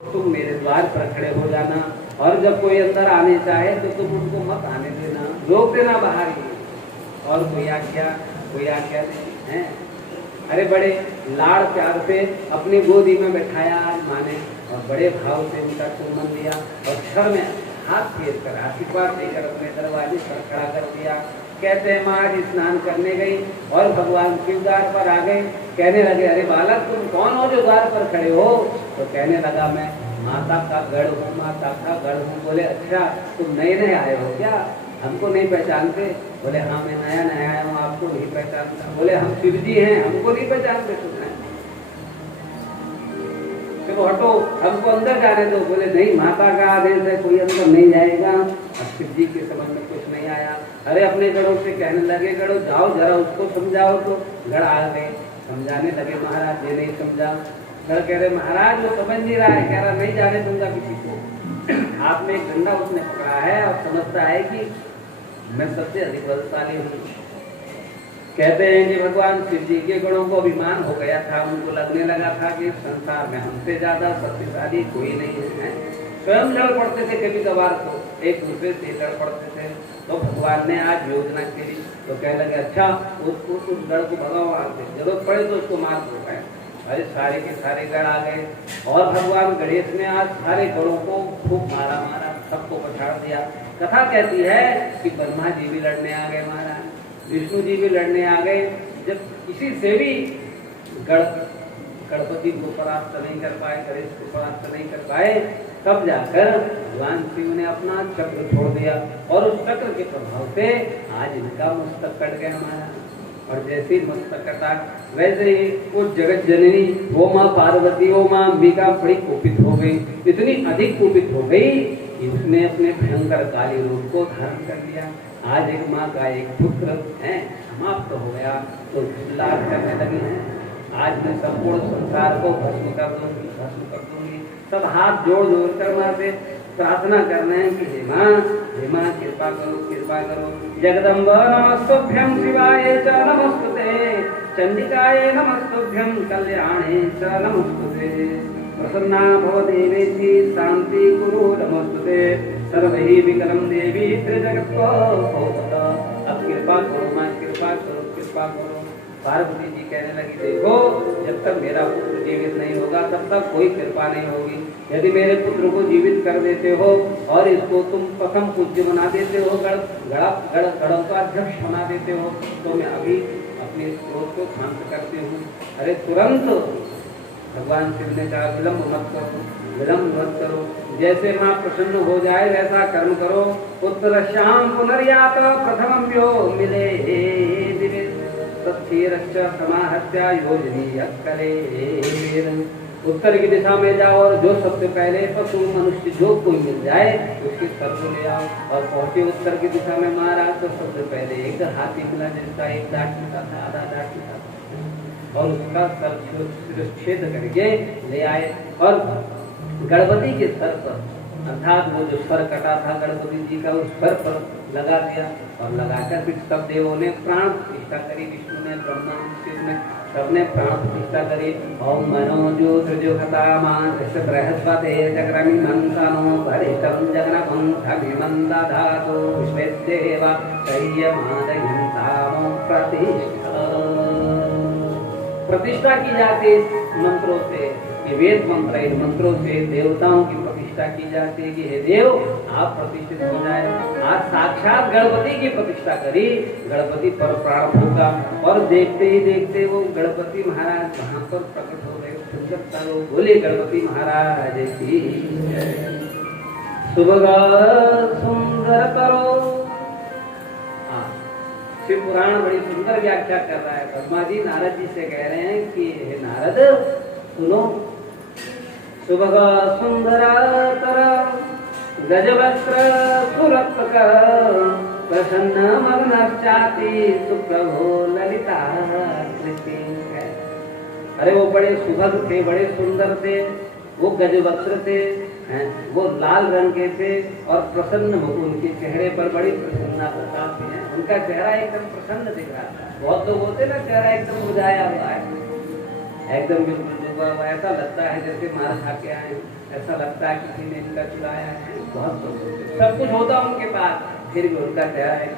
तुम मेरे द्वार पर खड़े हो जाना, और जब कोई अंदर आने चाहे तो तुम उनको मत आने देना, रोक देना बाहर ही। और कोई आज्ञा नहीं है। अरे बड़े लाड़ प्यार से अपनी गोदी में बैठाया आज माँ ने, और बड़े भाव से उनका चुम्बन दिया, और सर में हाथ फेर कर आशीर्वाद देकर अपने दरवाजे पर खड़ा कर दिया। कहते हैं माँ आज स्नान करने गई और भगवान शिव द्वार पर आ गए। कहने लगे अरे बालक तुम कौन हो जो द्वार पर खड़े हो? तो कहने लगा मैं माता का गढ़ हूँ, माता का गढ़ हूँ। बोले अच्छा तुम नए नए आए हो क्या, हमको नहीं पहचानते? बोले हाँ मैं नया नया आया हूँ, आपको नहीं पहचानता। बोले हम शिव जी हैं, हमको नहीं पहचानते तुमने? चलो हटो, हमको अंदर जाने दो। बोले नहीं माता का आदेश है, कोई अंदर नहीं जाएगा। अब शिव जी के समझ में कुछ नहीं आया। अरे अपने गढ़ों से कहने लगे गढ़ो जाओ जरा उसको समझाओ। तो गढ़ आ गए, समझाने लगे महाराज ये नहीं समझा। गढ़ कह रहे महाराज वो समझ नहीं रहा है, कह रहा नहीं जाने दूंगा किसी को। हाथ में एक डंडा उसने पकड़ा है और समझता है कि मैं सबसे अधिक बलशाली हूँ। कहते हैं कि भगवान शिव जी के गुणों को अभिमान हो गया था, उनको लगने लगा था कि संसार में हमसे ज्यादा शक्तिशाली कोई नहीं है। स्वयं लड़ पड़ते थे कभी कभार, तो एक दूसरे से लड़ पड़ते थे। तो भगवान ने आज योजना की, तो कहने लगे अच्छा उस गढ़ को भगाओ, आगे जरूरत पड़े तो उसको मार दो। अरे सारे के सारे गढ़ आ गए, और भगवान गणेश ने आज सारे गढ़ों को खूब मारा, सबको पछाड़ दिया। कथा कहती है कि ब्रह्मा जी भी लड़ने आ गए महाराज, विष्णु जी भी लड़ने आ गए। जब किसी से भी गणपति को परास्त नहीं कर पाए, गणेश को परास्त नहीं कर पाए, तब जाकर भगवान शिव ने अपना चक्र छोड़ दिया, और उस चक्र के प्रभाव से आज इनका मस्तक कट गया महाराज। और जैसे ही मस्तक कटा वैसे ही वो जगत जननी वो माँ पार्वती, वो माँ अंबिका बड़ी कुपित हो गई, इतनी अधिक कुपित हो गई कि उसने अपने भयंकर काली रूप को धारण कर लिया। आज एक माँ का एक पुत्र है समाप्त हो गया, तो लाभ करने लगी है आज मैं संपूर्ण संसार को भस्म कर दूंगी, भस्म कर दूंगी। सब हाथ जोड़ जोड़ कर माँ से प्रार्थना करना है कि हे माँ कृपा करो, कृपा करो। जगदम्ब नमस्तुभ्यं, शिवाय च नमस्तुते, चंडिकाय नमस्तुभ्यं, कल्याणे च नमस्तुते। प्रसन्ना भव देवेति शांति कुरु नमस्तुते, सर्वैः विकलं देवी त्रिजगत्तो भवतः। अब कृपा करो माँ, कृपा करो, कृपा करो। पार्वती जी कहने लगी देखो जब तक मेरा पुत्र जीवित नहीं होगा तब तक कोई कृपा नहीं होगी। यदि मेरे पुत्र को जीवित कर देते हो और इसको तुम प्रथम पूज्य बना देते हो, गढ़ों का अध्यक्ष बना देते हो, तो मैं अभी अपने क्रोध को शांत करती हूँ। अरे तुरंत भगवान शिव ने कहा विलम्ब मत करो, विलम्ब मत करो, जैसे माँ प्रसन्न हो जाए वैसा कर्म करो। उत्तर श्याम पुनर्यात प्रथम व्यो मिले दिवे समाहत्या योजनी अक्कले। उत्तर की दिशा में जाओ और जो सबसे पहले पशु मनुष्य जो कोई मिल जाए उसके सर को ले आओ। और पहुंचे उत्तर की दिशा में महाराज तो सबसे पहले एक हाथी मिला जिसका एक दांत टूटा था, आधा दांत टूटा था, और उसका सर शिरच्छेद करके ले आए और गणपति के सर पर, अर्थात वो जो सर कटा था गणपति जी का, उस सर पर लगा दिया। और लगाकर फिर सब देवों ने प्राण प्रतिष्ठा करी, विष्णु ने, ब्रह्मा, शिव ने, सबने प्राण प्रतिष्ठा करी। ओम मनोजो त्रिजुगतामानस्य बृहस्पते जग्रमिमंसनो भरितं जगन्नाथं धमिमंदधातु विश्वेदेवा संयमादयन्तामो प्रतिष्ठा की जाती मंत्रों से, ये वेद मंत्र, इन मंत्रों से देवताओं की प्रतिष्ठा की जाती है कि हे देव आप प्रतिष्ठित हो जाए। आज साक्षात गणपति की प्रतिष्ठा करी, गणपति पर प्राण फूका, और देखते ही देखते वो गणपति महाराज वहां पर प्रकट हो गए। सुंदरता लोग बोले गणपति महाराज की सुबह सुंदर करो। शिव पुराण बड़ी सुंदर व्याख्या कर रहा है। ब्रह्मा जी नारद जी से कह रहे हैं कि हे नारद सुनो, सुबह सुंदरातर गजवस्त्र सुरत्कर प्रसन्न मग्नश्चाति सुप्रभो ललिता कृति। अरे वो बड़े सुभग थे, बड़े सुंदर थे, वो गजवस्त्र थे, वो लाल रंग के थे, और प्रसन्न मुख, उनके चेहरे पर बड़ी प्रसन्नता थी। उनका चेहरा एकदम प्रसन्न दिख रहा था। बहुत लोग होते ना चेहरा एकदम मुरझाया हुआ है, एकदम बिल्कुल हुआ हुआ, ऐसा लगता है जैसे मार खा के आए, ऐसा लगता है किसी ने इनका चुराया है। बहुत लोग सब कुछ होता उनके पास, फिर भी उनका चेहरा है।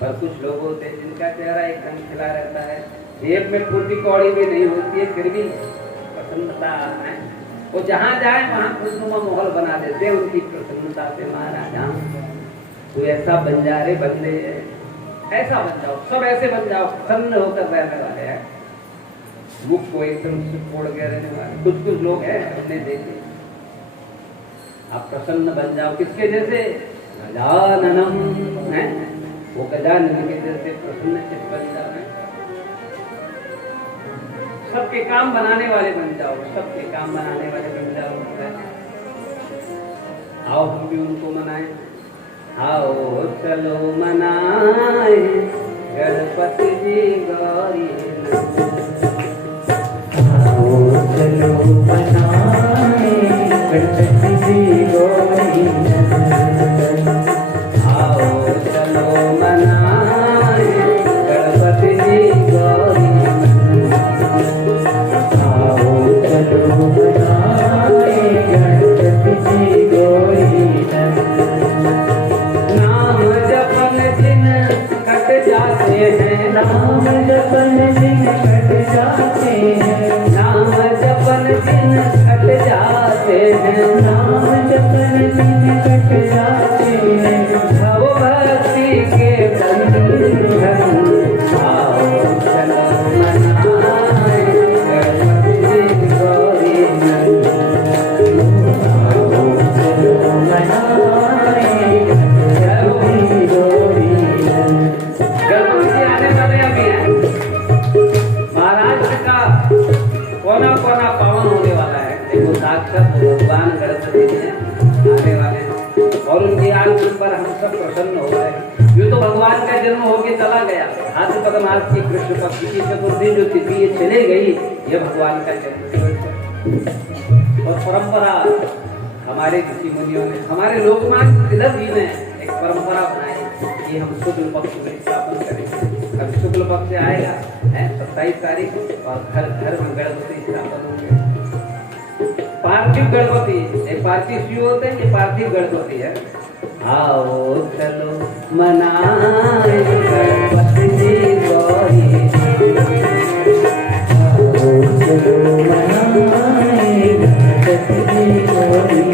पर कुछ लोग होते हैं जिनका चेहरा एकदम खिला रहता है, जेब में फूटी कौड़ी भी नहीं होती है, फिर भी प्रसन्नता है। वो जहाँ जाए वहाँ खुशनुमा माहौल बना देते हैं उनकी प्रसन्नता से। महाराजा तू ऐसा बन जा रे बंदे, ऐसा बन जाओ, सब ऐसे बन जाओ, प्रसन्न होकर रहने वाले हैं, मुख को एकदम से फोड़ के रहने वाले। कुछ कुछ लोग हैं हमने देखे, आप प्रसन्न बन जाओ किसके जैसे, गजाननम है, वो गजानन के जैसे प्रसन्न चित्त बन जाओ, सबके काम बनाने वाले बन जाओ, सबके काम बनाने वाले बन जाओ। आओ हम भी उनको मनाएं, आओ चलो मनाए गणपति जी गौरी, आओ चलो मनाए गणपति जी गौरी, आओ चलो मनाए गणपति जी गौरी, आओ चलो मनाए गणपति जी गौरी। नाम जपन दिन कट जाते हैं, नाम जपन दिन कट जाते हैं, नाम जपन दिन कट जाते हैं, नाम जपन दिन कट जाते हैं। भव भक्ति के बंधन, आओ चलो मनाए गणपति जी गौरी, आओ चलो मनाए गणपति गौरी। गणपति जी आने वाले अभी हैं, महाराष्ट्र का कोना कोना पावन होने वाला है। देखो साक्षात भगवान गणपति जी आने वाले हैं और उनके आगमन पर हम सब प्रसन्न हो गए। ये तो भगवान का जन्म होके चला गया, हाथ पद्मार्थ की कृष्ण पक्ष की चतुर्थी जो तिथि ये चले गई, ये भगवान का जन्म दिवस। और परंपरा हमारे ऋषि मुनियों ने, हमारे लोकमान्य तिलक जी ने एक परंपरा बनाई कि हम शुक्ल पक्ष में स्थापन करेंगे। अब शुक्ल पक्ष आएगा है 27 तारीख को, और घर घर में गणपति स्थापन होंगे। पार्थिव गणपति, एक पार्थिव शिव होते हैं, ये पार्थिव गणपति है। आओ चलो मनाए गणपति जी गौरी, आओ चलो मनाए गणपति जी गौरी,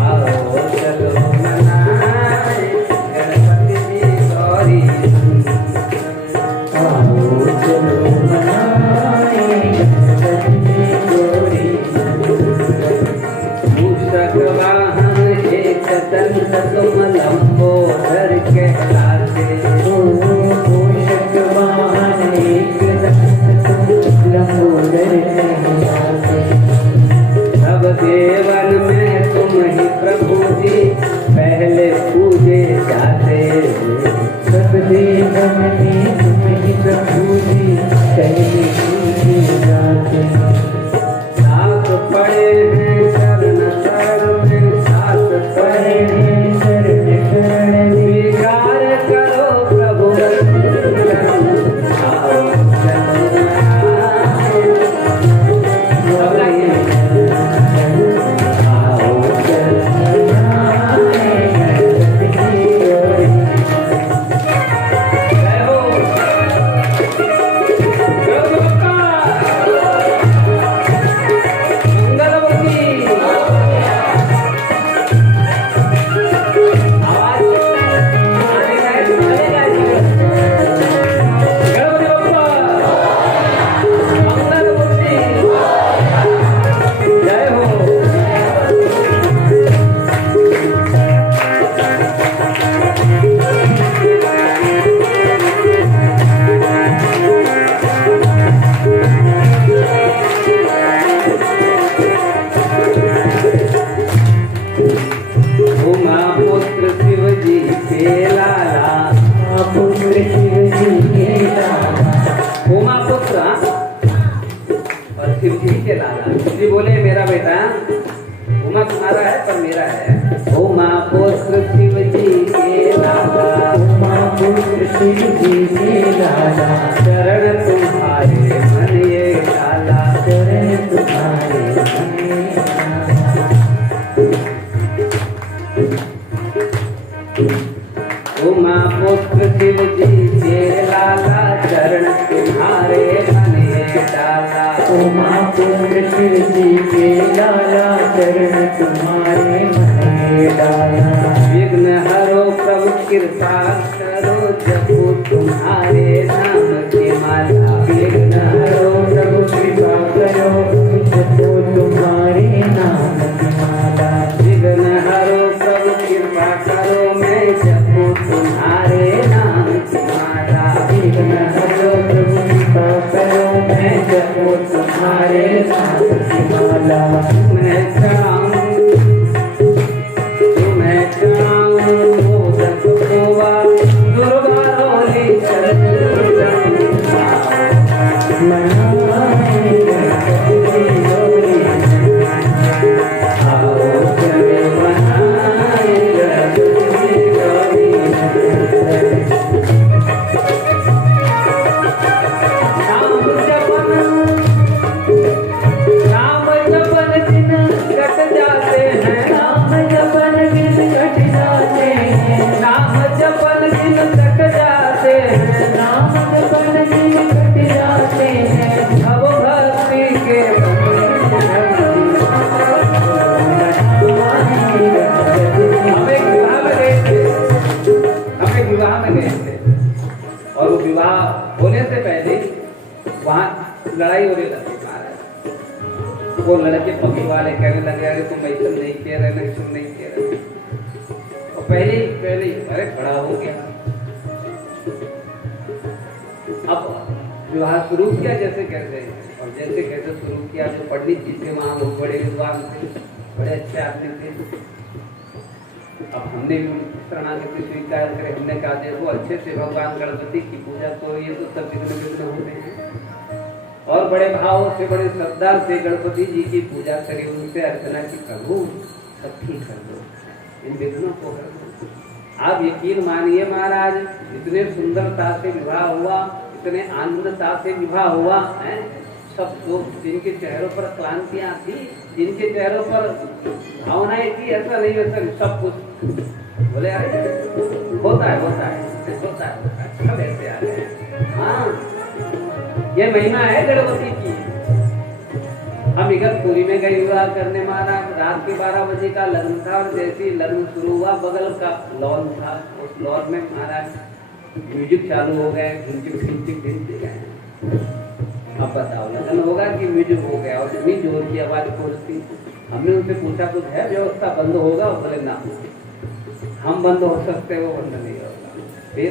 आओ चलो मनाए गणपति जी गौरी, आओ चलो मनाए गणपति जी गौरी। मूषक वाहन एक दंत तुम लंबोदर कहलाते, मूषक वाहन एक दंत तुम लंबोदर कहलाते, सब देवन में तुम ही प्रभु जी पहले पूजे जाते, सब देवन में तुम ही प्रभु जी पहले पूजे जाते। साथ पड़े हैं शरण शरण में, साथ पड़े हैं शरण शरण में, स्वीकार करो प्रभु आओ चलो जी बोले मेरा बेटा उमा तुम्हारा है पर मेरा है। उमा पुत्र शिव जी के लाला, उमा पुत्र शिव जी के लाला, चरण तुम्हारे मन ये डाला, चरण तुम्हारे मन ये डाला। उमा पुत्र शिव जी के लाला, चरण तुम्हारे मन ये डाला। उमा पुत्र शिव जी के लाला, चरण तुम्हारे मन ये डाला। विघ्न हरो प्रभु कृपा करो, जपो तुम्हारे नाम की माला। विघ्न हरो प्रभु कृपा करो, जपो तुम्हारे नाम की माला। विघ्न हरो प्रभु कृपा करो, मैं जपो तुम्हारे नाम की माला। विघ्न हरो प्रभु कृपा करो, मैं जपो तुम्हारे नाम की माला। मैं चढ़ाऊं मोदक खोवा, दुर्गा रोली और वो विवाह होने से पहले वहाँ लड़ाई होने लगी महाराज। वो लड़के पति वाले कहने लगे अरे तुम ऐसा नहीं किया रहे, तुम नहीं किया रहे। और पहले ही अरे बड़ा हो गया। अब विवाह शुरू किया जैसे कहते हैं, और जैसे कैसे शुरू किया, जो पंडित जी थे वहाँ वो बड़े विद्वान थे, बड़े अच्छे आदमी थे। अब हमने भी शरणागति स्वीकार करे, हमने कहा देखो अच्छे से भगवान गणपति की पूजा तो ये तो सब विघ्न होते हैं, और बड़े भाव से बड़े श्रद्धा से गणपति जी की पूजा करें, उनसे अर्चना की प्रभु सब ठीक कर दो, इन विघ्नों को कर दो। आप यकीन मानिए महाराज, इतने सुंदरता से विवाह हुआ, इतने आनंदता से विवाह हुआ है। सब लोग जिनके चेहरों पर क्लांतियां थी, जिनके चेहरों पर भावनाएं थी, ऐसा नहीं वैसा सब कुछ बोले अरे होता है सब ऐसे आ गए। हाँ, ये महिमा है गणपति की। हम इगतपुरी में गए विवाह करने, महाराज रात के 12 बजे का लग्न था, और जैसे ही लग्न शुरू हुआ बगल का लॉन था, उस लॉन में महाराज म्यूजिक चालू हो गए, घिंचते गए। अब बताओ लगन होगा कि म्यूजिक हो गया, और इतनी जोर की आवाज पहुंचती। हमने उनसे पूछा कुछ है व्यवस्था, बंद होगा? बोले ना, हम बंद हो सकते, वो बंद नहीं होगा। फिर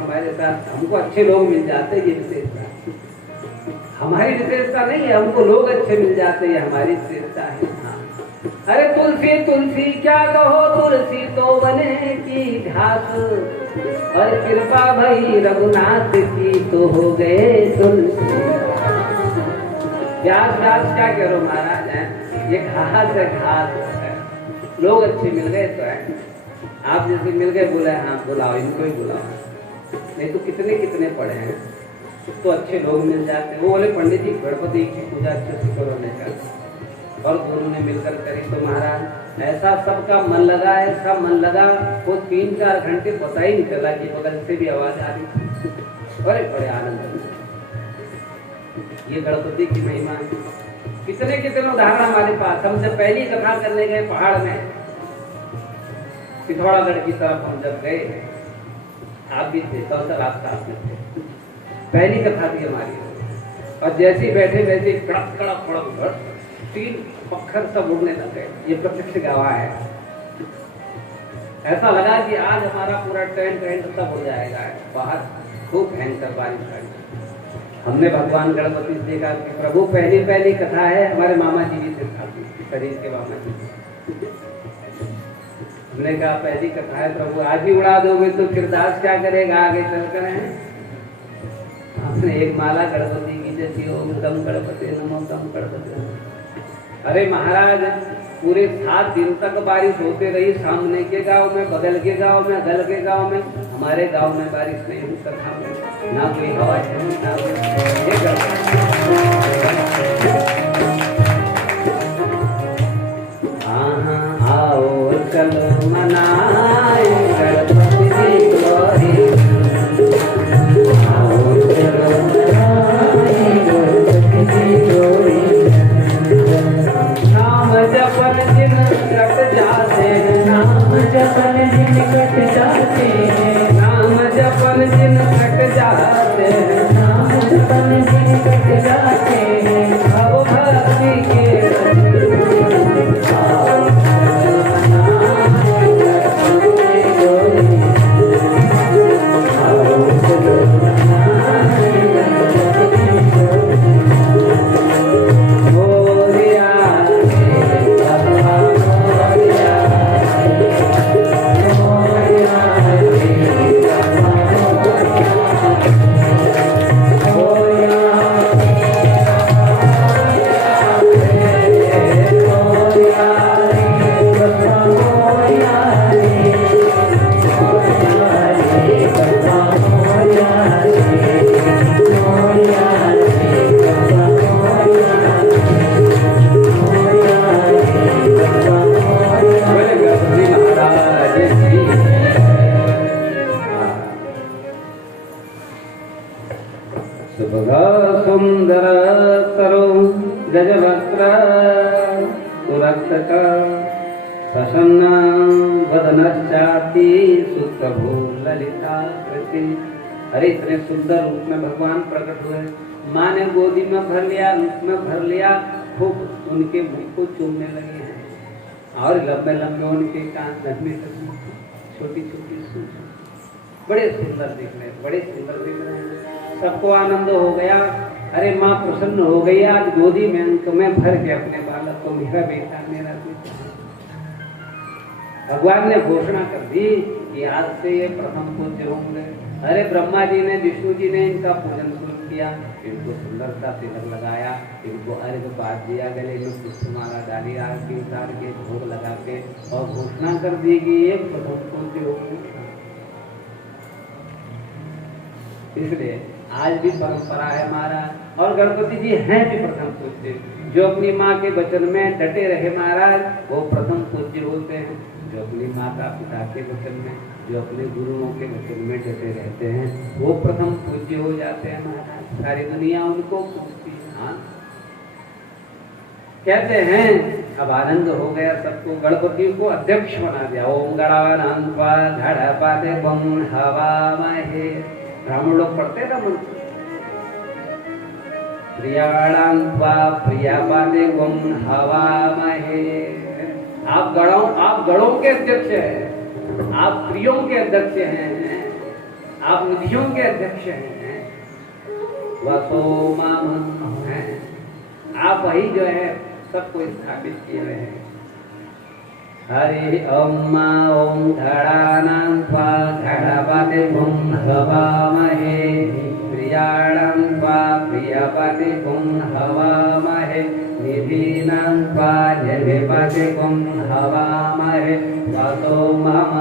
हमारे साथ हमको अच्छे लोग मिल जाते, ये विशेषता हमारी विशेषता नहीं है, हमको लोग अच्छे मिल जाते, ये हमारी विशेषता है। हाँ। अरे तुलसी तुलसी क्या कहो, तुलसी तो बने की घास, और कृपा भई रघुनाथ की तो हो गए तुलसी। व्यास क्या करो महाराज है, ये घास है, घास है। लोग अच्छे मिल गए तो है, आप जैसे मिल गए, बोले हाँ बुलाओ, इनको ही बुलाओ, नहीं तो कितने कितने पड़े हैं, तो अच्छे लोग मिल जाते। वो बोले पंडित जी गणपति की पूजा अच्छे से करो, नहीं कर, और दोनों ने मिलकर करी तो महाराज ऐसा सबका मन लगा, ऐसा मन लगा, वो 3-4 घंटे पता ही नहीं चला कि बगल से भी आवाज आ रही। बड़े आनंद, ये गणपति की महिमा है। कितने कितने उदाहरण हमारे पास। हम जब पहली कथा करने गए पहाड़ में, पिथौरागढ़ की तरफ हम जब गए, आप भी थे, कौशल आप साथ में थे, पहली कथा थी हमारी, और जैसे ही बैठे वैसे कड़क कड़क कड़क 3 पत्थर सब उड़ने लग गए। ये प्रत्यक्ष गवाह है। ऐसा लगा कि आज हमारा पूरा टेंट सब हो जाएगा। बाहर खूब भयंकर बारिश आई। हमने भगवान गणपति से देखा कि प्रभु पहली कथा है, हमारे मामा जी भी सिखाती, शरीर के मामा जी। हमने कहा पहली कथा है प्रभु, आज ही उड़ा दोगे तो फिर दास क्या करेगा आगे चलकर? है हमने एक माला गणपति की जैसी, ओम गम गणपति नमो, गम गणपति। अरे महाराज पूरे 7 दिन तक बारिश होते रही, सामने के गांव में, बगल के गांव में, अगल के गांव में। हमारे गांव में बारिश नहीं हुई कथा में, ना कोई हवा चली, ना कोई ये करता। आओ चलो मनाए गणपति की गौरी, आओ चलो मनाए गणपति की गौरी। नाम जपन जिन कट जाते हैं, नाम जपन जिन कट जाते हैं, नाम जपन जिन कट जाते हैं, नाम जपन जिन कट जाते हैं। भव भक्ति के सुंदर करो गजवक्त्र सुरक्षक प्रसन्न वदनश्चाति सुप्रभु ललिता कृति। अरे इतने सुंदर रूप में भगवान प्रकट हुए। माँ ने गोदी में भर लिया, रूप में भर लिया, खूब उनके मुख को चूमने लगे हैं और लंबे लंबे उनके कान, लंबी छोटी छोटी सूझ, बड़े सुंदर दिख रहे, बड़े सुंदर दिख रहे हैं। सबको आनंद हो गया। अरे माँ प्रसन्न हो गई, आज गोदी में अंक में भर के अपने बालक को, मेरा बेटा मेरा बेटा। भगवान ने घोषणा कर दी कि आज से ये प्रथम पूज्य होंगे। अरे ब्रह्मा जी ने, विष्णु जी ने इनका पूजन शुरू किया, इनको सुंदरता तिलक लगाया, इनको अर्घ पात दिया, गले में पुष्पमाला डाली, आरती उतार के भोग लगा के और घोषणा कर दी कि ये प्रथम पूज्य होंगे। इसलिए आज भी परंपरा है महाराज, और गणपति जी हैं भी प्रथम पूज्य। जो अपनी माँ के वचन में डटे रहे महाराज, वो प्रथम पूज्य होते हैं। जो अपनी माता पिता के वचन में, जो अपने गुरुओं के वचन में डटे रहते हैं, वो प्रथम पूज्य हो जाते हैं महाराज। सारी दुनिया उनको पूजती है। हाँ, कहते हैं अब आनंद हो गया सबको, गणपति को अध्यक्ष बना दिया। ओम गणानान्त्वा गणपते बम हवामहे। ब्राह्मण लोग पढ़ते ना मंत्र, प्रियाणान्त्वा प्रियापाते बम हवामहे। आप गणों के अध्यक्ष हैं, आप प्रियों के अध्यक्ष हैं, आप निधियों के अध्यक्ष हैं, वसो माम हैं। आप वही जो है सबको स्थापित किए हुए हैं। हरि ओम ओम गणानान्त्वा गणपते बम हवामहे। प्रियाणान्त्वा प्रियपते बम हवामहे। निधीनान्त्वा निधिपते बम हवामहे। वसो मम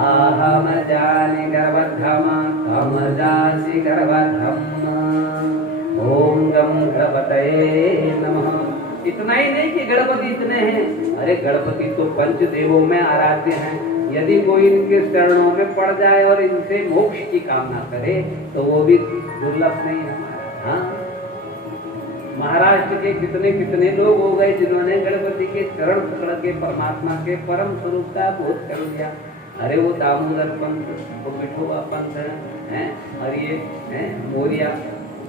आहम जानि गर्भधम तम जासि गर्भधम। ओम गम गणपतये नमः। इतना ही नहीं कि गणपति इतने हैं, अरे गणपति तो पंच देवों में आराध्य हैं। यदि कोई इनके चरणों में पड़ जाए और इनसे मोक्ष की कामना करे तो वो भी दुर्लभ नहीं है हमारा। हाँ, महाराष्ट्र के कितने कितने लोग हो गए जिन्होंने गणपति के चरण पकड़ के परमात्मा के परम स्वरूप का बोध कर लिया। अरे वो दामोदर पंत, वो विठोबा पंत है, और ये है मोरिया,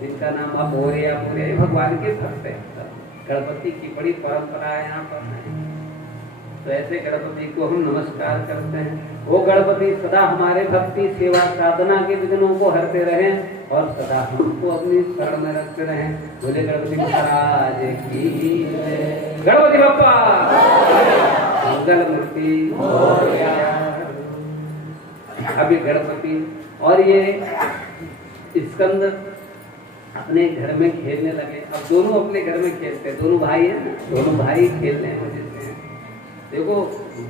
जिसका नाम अब मोरिया, भगवान के भक्त है। गणपति की बड़ी परंपरा है यहाँ पर है। तो ऐसे गणपति को हम नमस्कार करते हैं। वो गणपति सदा हमारे भक्ति सेवा साधना के विघ्नों को हरते रहें और सदा हमको अपनी शरण में रखते रहें। बोले गणपति महाराज की जय। गणपति बप्पा मंगल मूर्ति। अभी गणपति और ये स्कंद अपने घर में खेलने लगे। अब दोनों अपने घर में खेलते हैं, दोनों भाई हैं, दोनों भाई खेलने हैं। देखो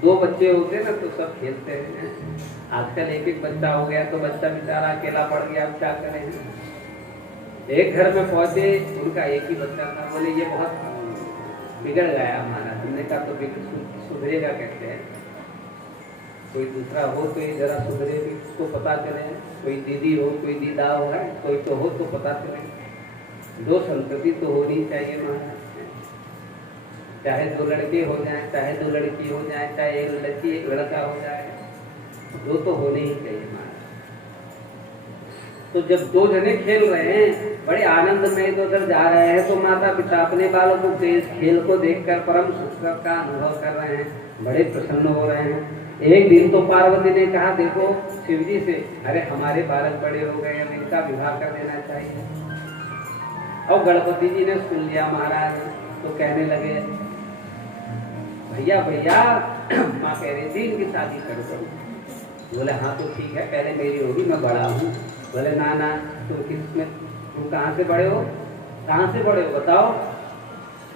2 बच्चे होते ना तो सब खेलते हैं, आजकल एक एक बच्चा हो गया तो बच्चा बेचारा अकेला पड़ गया, अब क्या करें। एक घर में पहुंचे, उनका एक ही बच्चा था, बोले ये बहुत बिगड़ गया हमारा। हमने कहा तो सुधरेगा कैसे है, कोई दूसरा हो तो ये जरा सुधरे भी, उसको पता चले, कोई दीदी हो कोई दीदा हो, कोई तो हो तो पता चले। 2 संतति तो होनी चाहिए महाराज, चाहे 2 लड़के हो जाए, चाहे 2 लड़की हो जाए, चाहे 1 लड़की 1 लड़का हो जाए, 2 तो होने ही चाहिए महाराज। तो जब 2 जने खेल रहे हैं, बड़े आनंद में इधर जा रहे हैं, तो माता पिता अपने बालकों के इस खेल को देखकर परम सुख का अनुभव कर रहे हैं, बड़े प्रसन्न हो रहे हैं। एक दिन तो पार्वती ने कहा देखो शिव जी से, अरे हमारे बालक बड़े हो गए, अब इनका विवाह कर देना चाहिए। और गणपति जी ने सुन लिया महाराज, तो कहने लगे भैया भैया माँ कह रही थी इनकी शादी कर दो। बोले हाँ तो ठीक है, पहले मेरी होगी, मैं बड़ा हूँ। बोले ना ना, तुम किसमें, तुम कहाँ से बड़े हो, कहाँ से बड़े हो बताओ।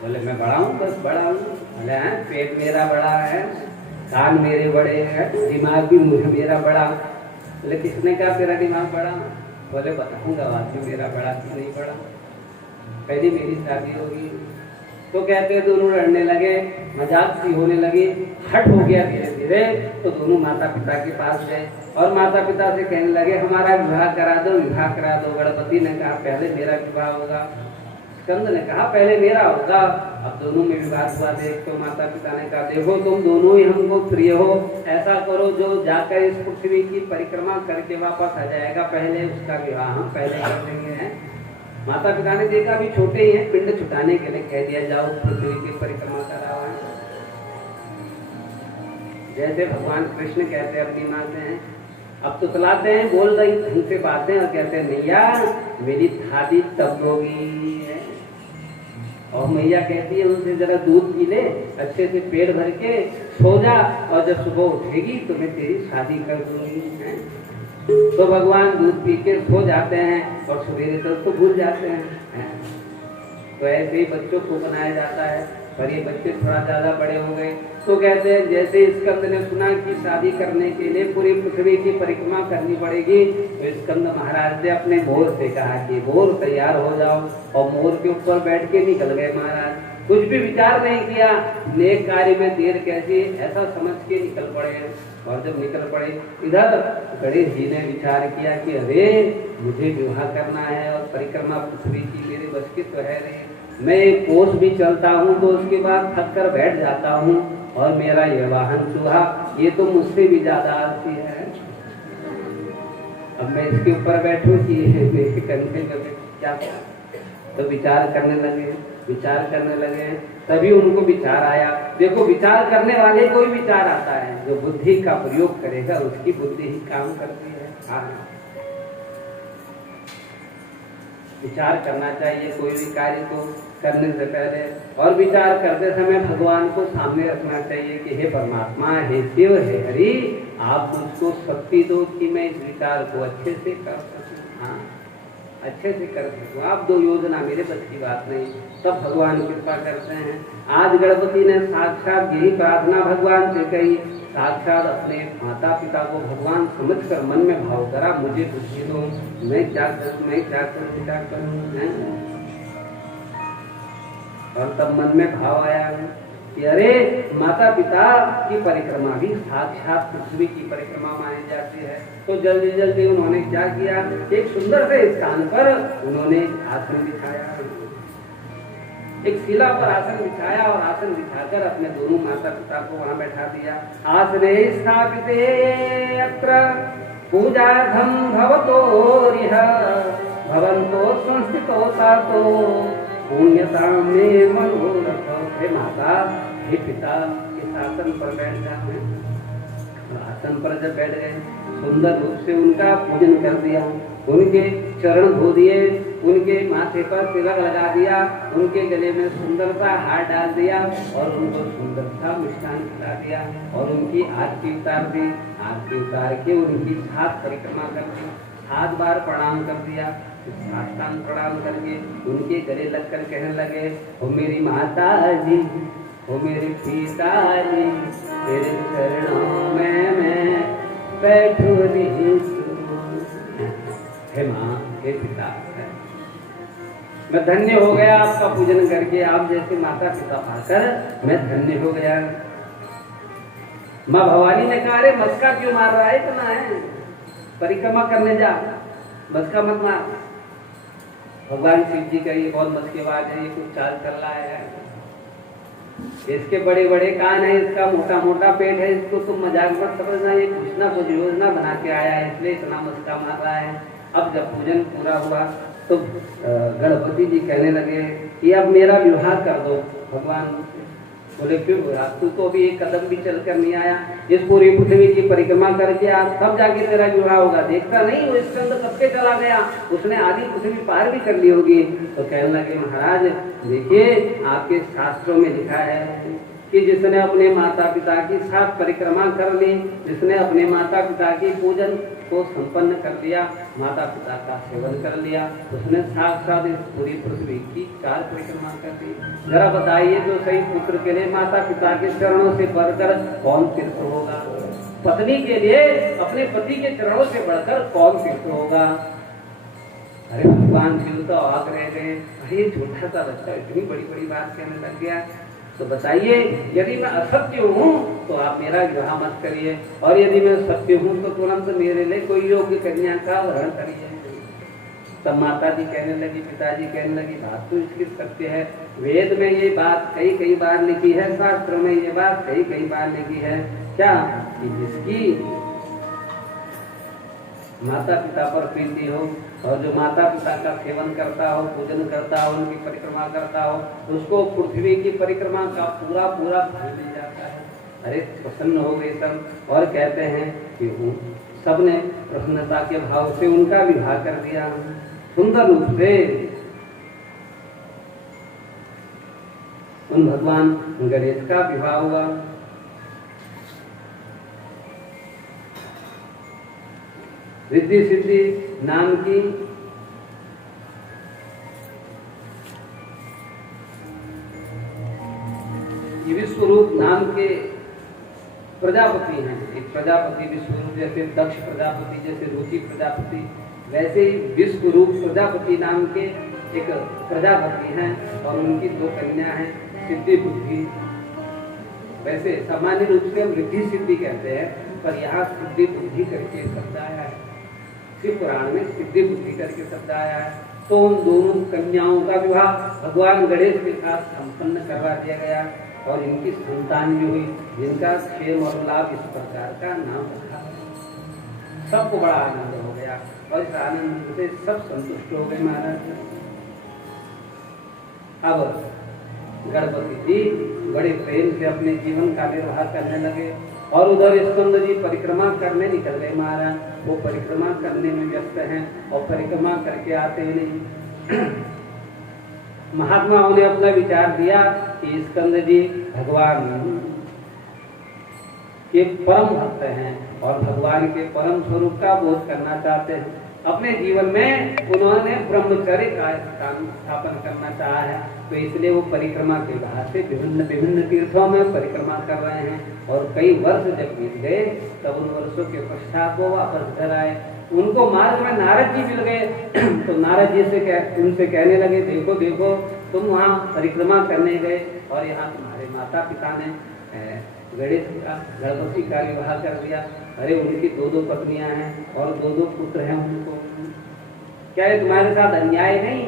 बोले मैं बड़ा हूँ, बस बड़ा हूँ। बोले हैं पेट मेरा बड़ा है, कान मेरे बड़े हैं, दिमाग भी मेरा बड़ा। बोले किसने कहा तेरा दिमाग बड़ा। बोले बताऊंगा बाद में मेरा बड़ा कि नहीं बड़ा, पहले मेरी शादी होगी। तो कहते दोनों लड़ने लगे, मजाक सी होने लगी, हट हो गया धीरे धीरे। तो दोनों माता पिता के पास गए और माता पिता से कहने लगे हमारा विवाह करा दो, विवाह करा दो। गणपति ने कहा पहले मेरा विवाह होगा, स्कंद ने कहा पहले मेरा होगा। अब दोनों में विवाद हुआ। देख तो माता पिता ने कहा देखो तुम दोनों ही हमको प्रिय हो, ऐसा करो जो जाकर इस पृथ्वी की परिक्रमा करके वापस आ जाएगा, पहले उसका विवाह हम पहले कर देंगे। हैं माता पिता ने देखा अभी छोटे ही हैं, पिंड छुटाने के लिए कह दिया जाओ पृथ्वी की परिक्रमा कराओ। जैसे भगवान कृष्ण कहते अपनी माँ से हैं, अब तो चलाते हैं, बोल रही ढंग से बातें और कहते हैं मैया मेरी थाली तब होगी है। और मैया कहती है उनसे जरा दूध पी ले, अच्छे से पेट भर के सो जा, और जब सुबह उठेगी तो मैं तेरी शादी कर दूंगी। तो भगवान दूध पी के सो जाते हैं और सवेरे तक तो भूल जाते हैं। तो ऐसे ही बच्चों को बनाया जाता है। पर ये बच्चे थोड़ा ज्यादा बड़े हो गए तो कहते हैं जैसे स्कंद ने सुना कि शादी करने के लिए पूरी पृथ्वी की परिक्रमा करनी पड़ेगी, तो स्कंद महाराज ने अपने मोर से कहा कि मोर तैयार हो जाओ, और मोर के ऊपर बैठ के निकल गए महाराज। कुछ भी विचार नहीं किया, नेक कार्य में देर कैसी, ऐसा समझ के निकल पड़े। और जब निकल पड़े इधर गणेश जी ने विचार किया कि अरे मुझे विवाह करना है और परिक्रमा पृथ्वी की मेरे बस की तो है नहीं, मैं एक कोस भी चलता हूँ तो उसके बाद थक कर बैठ जाता हूँ, और मेरा ये वाहन चूहा ये तो मुझसे भी ज्यादा आलसी है। अब मैं इसके ऊपर बैठूं कि मेरे कंधे में क्या। तो विचार करने लगे तभी उनको विचार आया। देखो विचार करने वाले कोई विचार आता है, जो बुद्धि का प्रयोग करेगा उसकी बुद्धि ही काम करती है। हाँ विचार करना चाहिए कोई भी कार्य को करने से पहले, और विचार करते समय भगवान को सामने रखना चाहिए कि हे परमात्मा, हे शिव, हे हरि, आप मुझको शक्ति दो कि मैं इस विचार को अच्छे से कर सकूं। हाँ अच्छे से कर सकूं, आप दो योजना मेरे बस की बात नहीं। तब भगवान कृपा करते हैं। आज गणपति ने साक्षात यही प्रार्थना भगवान से कही, साक्षात अपने माता पिता को भगवान समझकर मन में भाव करा, मुझे बुद्धि दो, मैं क्या करूं। और तब मन में भाव आया कि अरे माता पिता की परिक्रमा भी साक्षात पृथ्वी की परिक्रमा मानी जाती है। तो जल्दी जल्दी उन्होंने क्या किया, एक सुंदर से स्थान पर उन्होंने आसन बिछाया, एक शिला पर आसन बिछाया, और आसन बिछाकर अपने दोनों माता पिता को वहां बैठा दिया। आसने स्थापिते अत्र पूजार्थं भवतोरिह भवन्तो संस्थितो सातो पुण्यता में मनोरथ। हे माता, हे पिता, इस आसन पर बैठ जाते हैं। आसन पर जब बैठ गए, सुंदर रूप से उनका पूजन कर दिया, उनके चरण धो दिए, उनके माथे पर तिलक लगा दिया, उनके गले में सुंदर सा हार डाल दिया, और उनको सुंदर सा मिष्ठान खिला दिया, और उनकी आरती उतार दी। आरती उतार के उनकी 7 परिक्रमा कर दी, 7 बार प्रणाम कर दिया। साष्टांग प्रणाम करके उनके गले लगकर कहने लगे, ओ मेरी माता जी, हो मेरे पिताजी तेरे चरणों में मैं बैठो रे हे माँ हे पिता, मैं धन्य हो गया आपका पूजन करके, आप जैसे माता पिता पाकर मैं धन्य हो गया। माँ भवानी ने कहा अरे मस्का क्यों मार रहा है इतना है, परिक्रमा करने जा, मस्का मत मार। भगवान शिव जी का ये बहुत मस्केबाज है, ये कुछ चाल चल रहा है, इसके बड़े बड़े कान है, इसका मोटा मोटा पेट है, इसको तुम मजाक मत समझना, ये कुछ ना कुछ योजना बना के आया है इसलिए इतना मस्का मार रहा है। अब जब पूजन पूरा हुआ तो गणपति जी कहने लगे कि अब मेरा विवाह कर दो। भगवान बोले क्यों हुआ, तू तो अभी एक कदम भी चल कर नहीं आया, इस पूरी पृथ्वी की परिक्रमा करके आ तब जाके तेरा विवाह होगा, देखता नहीं वो इसके अंदर कब के चला गया, उसने आधी पृथ्वी पार भी कर ली होगी। तो कहने लगे महाराज देखिए आपके शास्त्रों में लिखा है कि जिसने अपने माता पिता की साथ परिक्रमा कर ली, जिसने अपने माता पिता की पूजन को संपन्न कर लिया, माता पिता का सेवन कर लिया, उसने साक्षात इस पूरी पृथ्वी की 4 परिक्रमा कर दी। जरा बताइए तो सही, पुत्र के लिए माता पिता के चरणों से बढ़कर कौन तीर्थ होगा, पत्नी के लिए अपने पति के चरणों से बढ़कर कौन तीर्थ होगा। अरे भगवान शिव तो आग रह गए, ये छोटा सा बच्चा इतनी बड़ी बड़ी बात कहने लग गया, तो बताइए यदि मैं असत्य हूँ तो आप मेरा विवाह मत करिए, और यदि मैं सत्य हूँ तो तुरंत मेरे लिए कोई योग्य कन्या का वरण करिए। तब माता जी कहने लगी, पिताजी कहने लगी बात तो इसकी सत्य है, वेद में ये बात कई बार लिखी है, शास्त्र में ये बात कई बार लिखी है, क्या कि जिसकी माता पिता पर प्रीति हो और जो माता पिता का सेवन करता हो, पूजन करता हो, उनकी परिक्रमा करता हो, उसको पृथ्वी की परिक्रमा का पूरा फल मिल जाता है। अरे प्रसन्न हो गए सब और कहते हैं कि सबने प्रसन्नता के भाव से उनका विवाह कर दिया सुंदर रूप से। उन भगवान गणेश का विवाह हुआ। रिद्धि सिद्धि नाम की विश्वरूप नाम के प्रजापति हैं। एक प्रजापति विश्वरूप, जैसे दक्ष प्रजापति, जैसे रुचि प्रजापति, वैसे ही विश्वरूप प्रजापति नाम के एक प्रजापति हैं और उनकी 2 कन्या हैं, सिद्धि बुद्धि। वैसे सामान्य रूप से हम रिद्धि सिद्धि कहते हैं, पर यहाँ सिद्धि बुद्धि करके शब्द आया है, शिव पुराण में सिद्धि बुद्धि करके शब्द आया है। तो उन दोनों कन्याओं का विवाह भगवान गणेश के साथ संपन्न करवा दिया गया और इनकी संतान भी हुई, जिनका क्षेम और लाभ इस प्रकार का नाम रखा। सबको बड़ा आनंद हो गया और इस आनंद से सब संतुष्ट हो गए महाराज। अब गणपति जी बड़े प्रेम से अपने जीवन का निर्वाह करने लगे और उधर स्कंद जी परिक्रमा करने निकल गए महाराज। वो परिक्रमा करने में व्यस्त हैं और परिक्रमा करके आते ही नहीं। महात्माओं ने अपना विचार दिया कि स्कंद जी भगवान के परम भक्त हैं और भगवान के परम स्वरूप का बोध करना चाहते हैं। अपने जीवन में उन्होंने ब्रह्मचर्य का स्थापन करना चाहा है, तो इसलिए वो परिक्रमा के बाहर से विभिन्न तीर्थों में परिक्रमा कर रहे हैं। और कई वर्ष जब बीत गए तब उन वर्षों के पश्चात वो वापस घर आए। उनको मार्ग में नारद जी मिल गए तो नारद जी से उनसे कहने लगे, देखो देखो तुम वहाँ परिक्रमा करने गए और यहाँ तुम्हारे माता पिता ने गणेश का गणपति का विवाह कर दिया। अरे उनकी 2 पत्नियां हैं और 2 पुत्र हैं उनको, क्या ये तुम्हारे साथ अन्याय नहीं?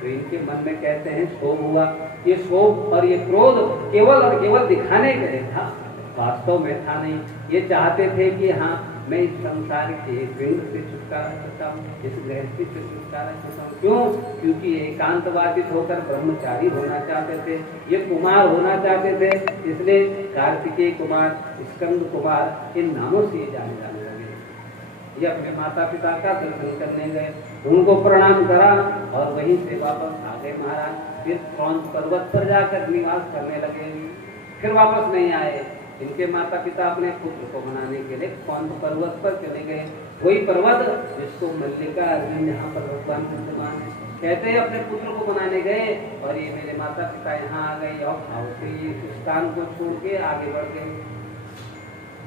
तो इनके मन में कहते हैं शोभ हुआ। ये शोभ और ये क्रोध केवल और केवल दिखाने के लिए था, वास्तव में था नहीं। ये चाहते थे कि हाँ मैं इस संसार के विंग से छुटकारा चाहता हूँ, इस गृहस्थी से छुटकारा चाहता हूँ। क्यों? क्योंकि ये एकांतवादित होकर ब्रह्मचारी होना चाहते थे, ये कुमार होना चाहते थे, इसलिए कार्तिकेय कुमार, स्कंद कुमार इन नामों से ये जाने जाने लगे। ये अपने माता पिता का दर्शन करने गए, उनको प्रणाम करा और वहीं से वापस आ गए महाराज। फिर कौन पर्वत पर जाकर निवास करने लगे, फिर वापस नहीं आए। इनके माता पिता अपने पुत्र को मनाने के लिए कौन पर्वत पर चले गए, वही पर्वत जिसको मल्लिका अर्जुन जहाँ पर भगवान विद्यमान है। कहते हैं अपने पुत्र को बनाने गए और ये मेरे माता पिता यहाँ आ गए और भाव से इस स्थान को छोड़ के आगे बढ़ गए।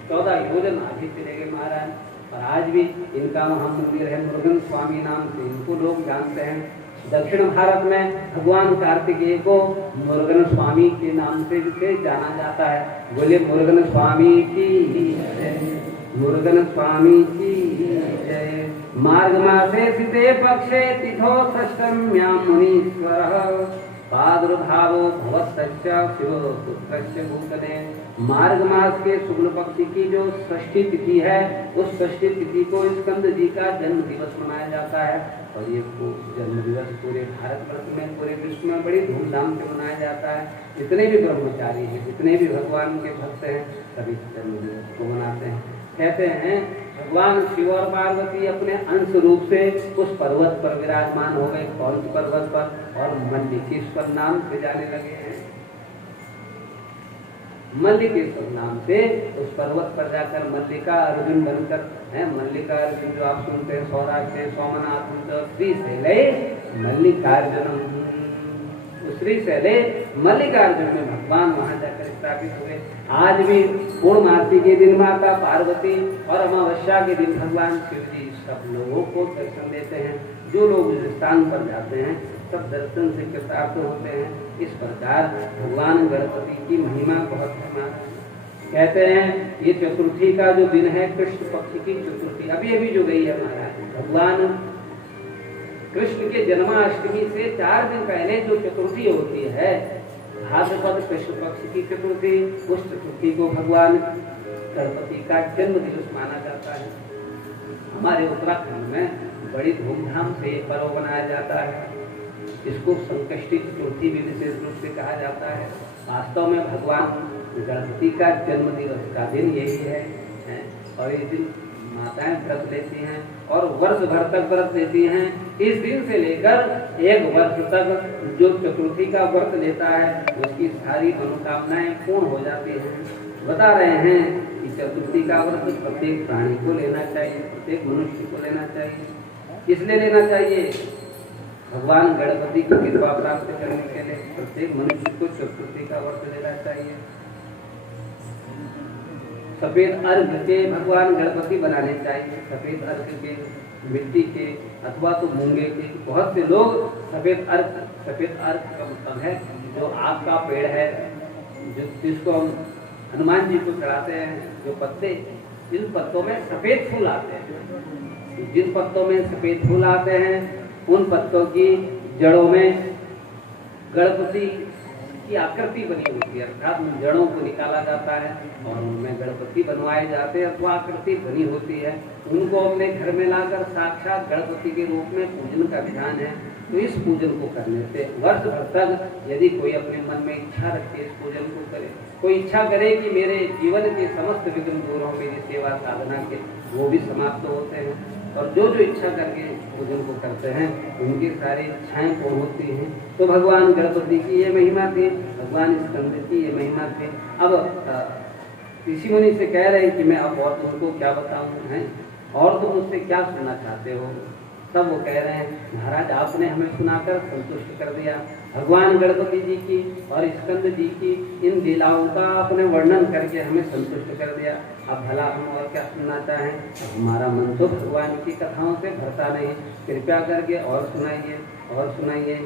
14 योजन आगे चले गए महाराज। और आज भी इनका वहाँ मंदिर है, मुरुगन स्वामी नाम से इनको लोग जानते हैं। दक्षिण भारत में भगवान कार्तिकेय को मुरुगन स्वामी के नाम से जाना जाता है। बोले मुरुगन स्वामी की जय, मुरुगन स्वामी की जय। मार्ग मासे सिते पक्षे तिथो षष्ठम्यां मुनीश्वरः प्रादुर्भावो भवत्तस्य शिव पुत्रस्य भूतले। मार्ग मास के शुक्ल पक्ष की जो षष्ठी तिथि है, उस षष्ठी तिथि को स्कंद जी का जन्म दिवस मनाया जाता है। और ये जन्म दिवस पूरे भारतवर्ष में, पूरे विश्व में बड़ी धूमधाम से मनाया जाता है। जितने भी ब्रह्मचारी हैं, जितने भी भगवान के भक्त हैं, सभी जन्म दिवस को मनाते हैं। कहते हैं भगवान शिव और पार्वती अपने अंश रूप से उस पर्वत पर विराजमान हो गए, कौन सी पर्वत पर, और मल्लिकेश्वर नाम से जाने लगे हैं। मल्लिकेश्वर नाम से उस पर्वत पर जाकर मल्लिका अर्जुन बनकर है। मल्लिका अर्जुन जो आप सुनते हैं, सौराष्ट्र से सोमनाथ श्रीशैले मल्लिकार्जुन, श्रीशैले मल्लिकार्जुन में भगवान वहां जाकर स्थापित हुए। आज भी पूर्णमासी के दिन माता पार्वती और अमावस्या के दिन भगवान शिव जी सब लोगों को दर्शन देते हैं। जो लोग इस स्थान पर जाते हैं सब दर्शन से कृतार्थ होते हैं। इस प्रकार भगवान गणपति की महिमा बहुत है। कहते हैं ये चतुर्थी का जो दिन है, कृष्ण पक्ष की चतुर्थी अभी अभी जो गई है महाराज, भगवान कृष्ण के जन्माष्टमी से 4 दिन पहले जो चतुर्थी होती है, भाद्रपद कृष्ण पक्ष की चतुर्थी, उस चतुर्थी को भगवान गणपति का जन्म दिवस माना जाता है। हमारे उत्तराखंड में बड़ी धूमधाम से ये पर्व मनाया जाता है। इसको संकष्टी चतुर्थी भी विशेष रूप से कहा जाता है। वास्तव में भगवान गणपति का जन्म दिवस का दिन यही है। और ये दिन माताएं व्रत लेती हैं और वर्ष भर तक व्रत लेती हैं। इस दिन से लेकर 1 वर्ष तक जो चतुर्थी का व्रत लेता है, उसकी सारी मनोकामनाएं पूर्ण हो जाती हैं। बता रहे हैं कि चतुर्थी का व्रत प्रत्येक प्राणी को लेना चाहिए, प्रत्येक मनुष्य को लेना चाहिए। इसलिए लेना चाहिए भगवान गणपति की कृपा प्राप्त करने के लिए प्रत्येक मनुष्य को चतुर्थी का व्रत लेना चाहिए। सफेद अर्घ के भगवान गणपति बनाने चाहिए। सफेद अर्घ के, मिट्टी के अथवा तो मूंगे के। बहुत से लोग सफेद अर्घ का मतलब है जो आग का पेड़ है, जिसको हम हनुमान जी को चढ़ाते हैं। जो पत्ते, जिन पत्तों में सफेद फूल आते हैं, जिन पत्तों में सफेद फूल आते हैं, उन पत्तों की जड़ों में गणपति की आकृति बनी होती है, अर्थात उन जड़ों को निकाला जाता है और उनमें गणपति बनवाए जाते हैं अथवा आकृति बनी होती है। उनको अपने घर में लाकर साक्षात गणपति के रूप में पूजन का विधान है। तो इस पूजन को करने से वर्ष भर तक यदि कोई अपने मन में इच्छा रखे, इस पूजन को करे, कोई इच्छा करे कि मेरे जीवन के समस्त विघ्न दूर हो, मेरी सेवा साधना के, वो भी समाप्त होते हैं। और जो जो इच्छा करके पूजन को करते हैं, उनकी सारी इच्छाएं पूर्ण होती हैं। तो भगवान गणपति की ये महिमा थी, भगवान स्कंद की ये महिमा थी। अब ऋषि मुनि से कह रहे हैं कि मैं अब और तुमको क्या बताऊं, हैं और तुम मुझसे क्या सुनना चाहते हो। तब वो कह रहे हैं महाराज आपने हमें सुनाकर संतुष्ट कर दिया। भगवान गणपति जी की और स्कंद जी की इन लीलाओं का आपने वर्णन करके हमें संतुष्ट कर दिया। अब भला हम और क्या सुनना चाहें। हमारा मन तो भगवान की कथाओं से भरता नहीं, कृपया करके और सुनाइए और सुनाइए।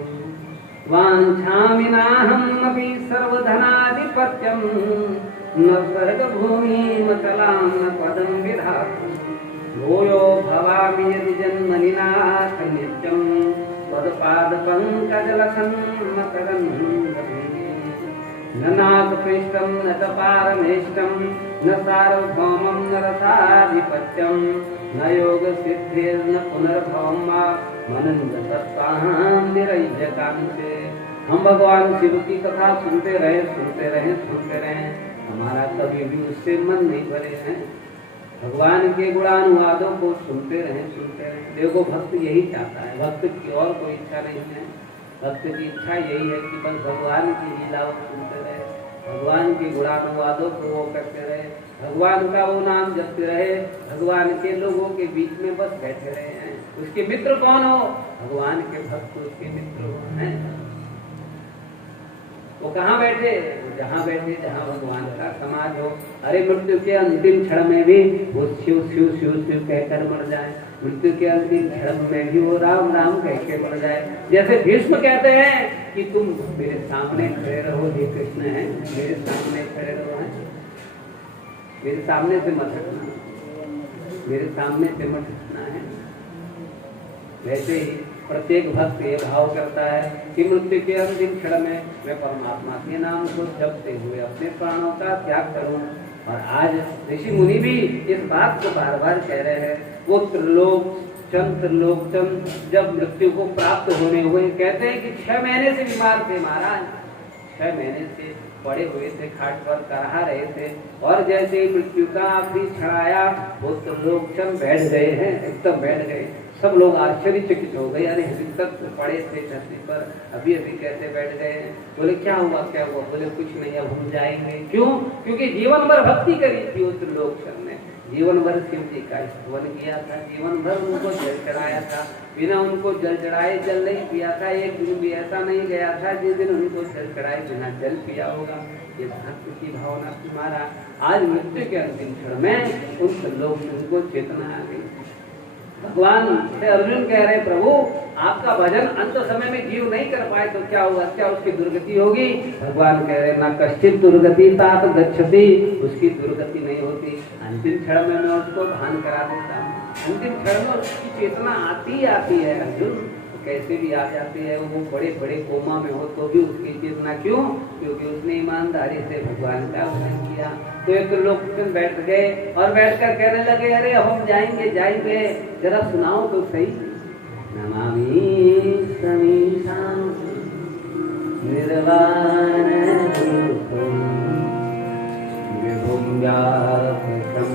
वाञ्छामिनाहमपि सर्वधनाधिपत्यं न स्वर्गभूमिमचलां न पदं विधातुं भूयो भवामि यदि जन्मनि नाथ नित्यं त्वत्पादपङ्कजलसन्मकरन्दं न नाथपृष्ठं न च पारमेष्टं न सार्वभौमं न रसाधिपत्यं न योगसिद्धिर्न पुनर्भवं वा मनंजतत्वाहं निरय्यकांते। हम भगवान शिव की कथा सुनते रहे, हमारा कभी भी उससे मन नहीं भरे हैं। भगवान के गुणानुवादों को सुनते रहे। देखो भक्त यही चाहता है, भक्त की और कोई इच्छा नहीं है। भक्त की इच्छा यही है कि बस भगवान की लीलाओं सुनते रहे, भगवान के गुणानुवादों को वो करते रहे, भगवान का वो नाम जपते रहे, भगवान के लोगों के बीच में बस बैठे रहे हैं। उसके मित्र कौन हो? भगवान के भक्त उसके मित्र हो हैं। वो कहाँ बैठे? जहाँ बैठे जहाँ भगवान का समाज हो। अरे मृत्यु के अंतिम क्षण में भी वो शिव शिव शिव शिव कहकर मर जाए, मृत्यु के अंतिम क्षण में भी वो राम राम कह के मर जाए। जैसे भीष्म कहते हैं कि तुम मेरे सामने खड़े रहो, हे कृष्ण है मेरे सामने खड़े रहो, है मेरे सामने से मत हटना, मेरे सामने से मत हटना है। वैसे ही प्रत्येक भक्त ये भाव करता है कि मृत्यु के अंतिम क्षण में मैं परमात्मा के नाम को जपते हुए अपने प्राणों का त्याग करूं। और आज ऋषि मुनि भी इस बात को बार बार कह रहे हैं। वो त्रिलोकचंद जब मृत्यु को प्राप्त होने हुए कहते हैं कि 6 महीने से बीमार थे महाराज, 6 महीने से पड़े हुए थे, खाट पर करहा रहे थे। और जैसे ही मृत्यु का आखिरी क्षण आया वो त्रिलोकचंद बैठ गए हैं, एकदम बैठ गए। सब लोग आश्चर्यचकित हो गए, अरे अभी तक तो पड़े थे धरती पर, अभी अभी कैसे बैठ गए हैं? बोले क्या हुआ क्या हुआ? बोले कुछ नहीं, अब हम जाएंगे। क्यों? क्योंकि जीवन भर भक्ति करी थी उस त्रिलोकचंद ने, जीवन भर शिव जी का स्तवन किया था, जीवन भर उनको जल चढ़ाया था, बिना उनको जल चढ़ाए जल नहीं पिया था। एक दिन भी ऐसा नहीं गया था जिस दिन उनको जल चढ़ाए बिना जल पिया होगा। ये भक्त की भावना तुम्हारा आज मृत्यु के अंतिम क्षण में उन त्रिलोकचंद को चेतना आ गई। भगवान से अर्जुन कह रहे प्रभु आपका भजन अंत समय में जीव नहीं कर पाए तो क्या हुआ? क्या उसकी दुर्गति होगी? भगवान कह रहे ना कश्चित दुर्गति तात गच्छति, उसकी दुर्गति नहीं होती। अंतिम क्षण में मैं उसको भान करा देता हूँ। अंतिम क्षण में उसकी चेतना आती है अर्जुन, कैसे भी आ जाती है। वो बड़े बड़े कोमा में हो तो भी उसकी चेतना क्यों? क्योंकि उसने ईमानदारी से भगवान का भजन किया। तो एक लोग बैठ गए और बैठकर कहने लगे अरे हम जाएंगे जाएंगे, जरा सुनाओ तो सही। नमामि समीशां निर्वाण रूपं विभुं व्यापकं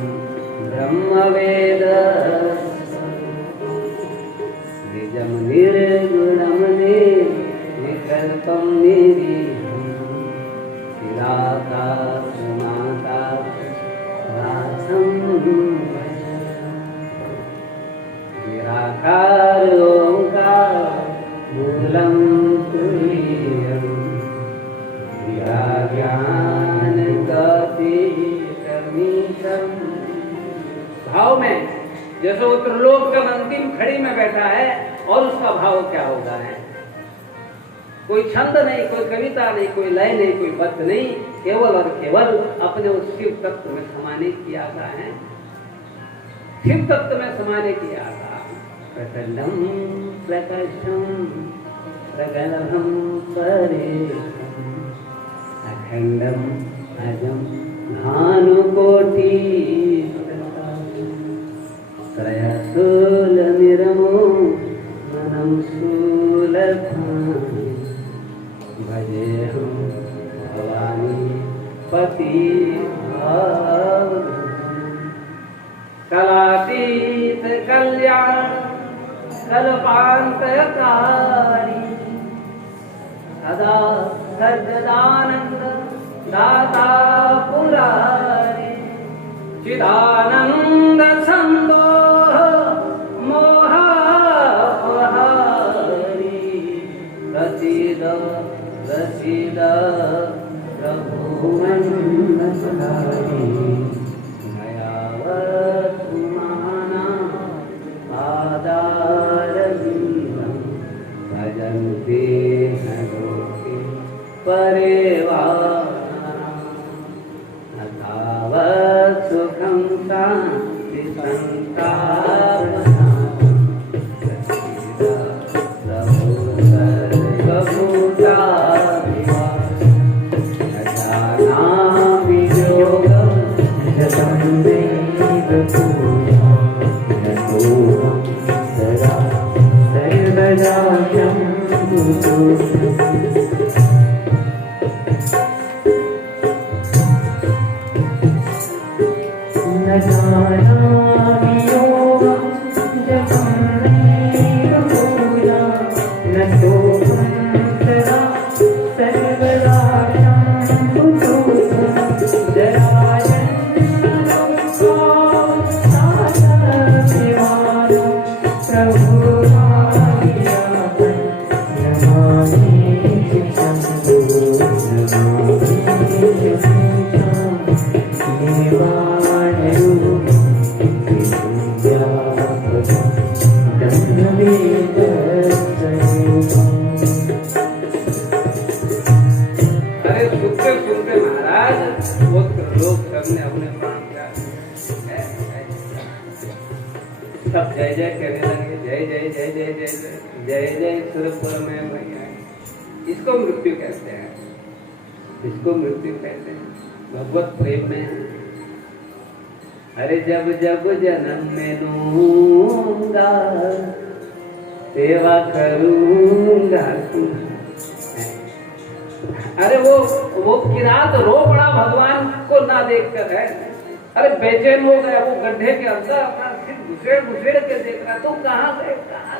ब्रह्मवेद निजं निर्गुणं निर्विकल्पं निरीहं निराकार ओंकार मूलं तुरीयं ज्ञान गतिमीशं। भाव में जैसे वो त्रिलोक का अंतिम खड़ी में बैठा है और उसका भाव क्या होगा है? कोई छंद नहीं, कोई कविता नहीं, कोई लय नहीं, कोई बद्ध नहीं, केवल और केवल अपने उस शिव तत्व में समाने की आशा है, शिव तत्व में समाने की आशा। प्रचंडम प्रकर्षम प्रगल्भम परेशम अखंडम अजम भानुकोटि त्रयशूल निरमो मनम शूलधाम भजेहं भवानी पति कलातीत कल्याण कल्पांतकारी सदा सच्चिदानंद दाता पुरारी चिदानंद संदोह मोहा रचिद रचिद प्रभु मंगलकारी नयावतुमाना आदारविन्दं भजन्ते न लोके परेवाना अथावत् सुखं शान्ति संतापना प्रभु महाराज पुत्र लोग सबने अपने प्राण त्याग सब जय जय कहने लगे, जय जय जय जय जय जय जय जय सुरपुर में भैया। इसको मृत्यु कहते हैं, इसको मृत्यु कहते हैं। भगवत प्रेम में अरे जब जब जन्म में लूंगा सेवा करूंगा। अरे वो किरात रो पड़ा भगवान को ना देखकर है। अरे बेचैन हो गया, वो गड्ढे के अंदर अपना सिर घुसेड़ के देख रहा, तुम कहाँ गए, कहाँ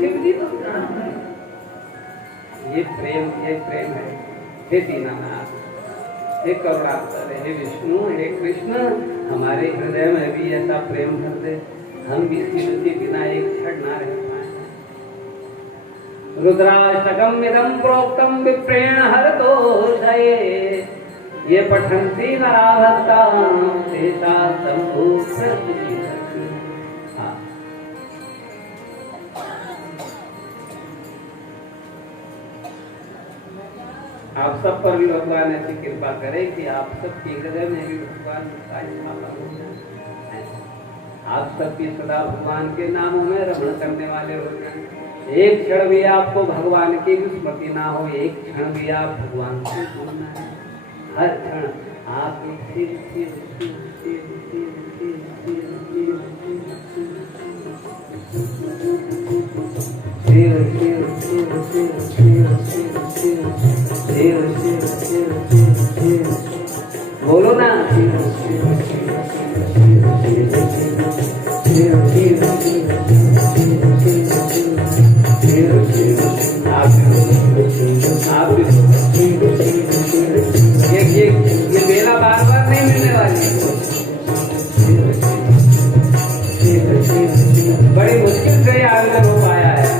शिव जी तुम कहाँ गए। ये प्रेम है। हे दीनानाथ, हे करुणाकर, हे विष्णु, हे कृष्ण, हमारे हृदय में भी ऐसा प्रेम भर दे, हम भी शिव के बिना एक क्षण ना रह पाए। रुद्राष्टकम इदं प्रोक्तम विप्रेण हरतोषये, ये पठन्ति नराभक्ता तेषा शंभु प्रसिद्धि। आप सब पर भी भगवान ऐसी कृपा करे कि आप सबके हृदय में भी भगवान का स्थापना हो जाए। आप सबकी सदा भगवान के नामों में रमण करने वाले हो जाए। एक क्षण भी आपको भगवान की स्मृति ना हो, एक क्षण भी आप भगवान से भूलना है। हर क्षण आप शिव शिव शिव शिव शिव शिव शिव बोलो ना, ये बेला बार बार नहीं मिलने वाली है। बड़ी मुश्किल से आवेदन हो पाया है।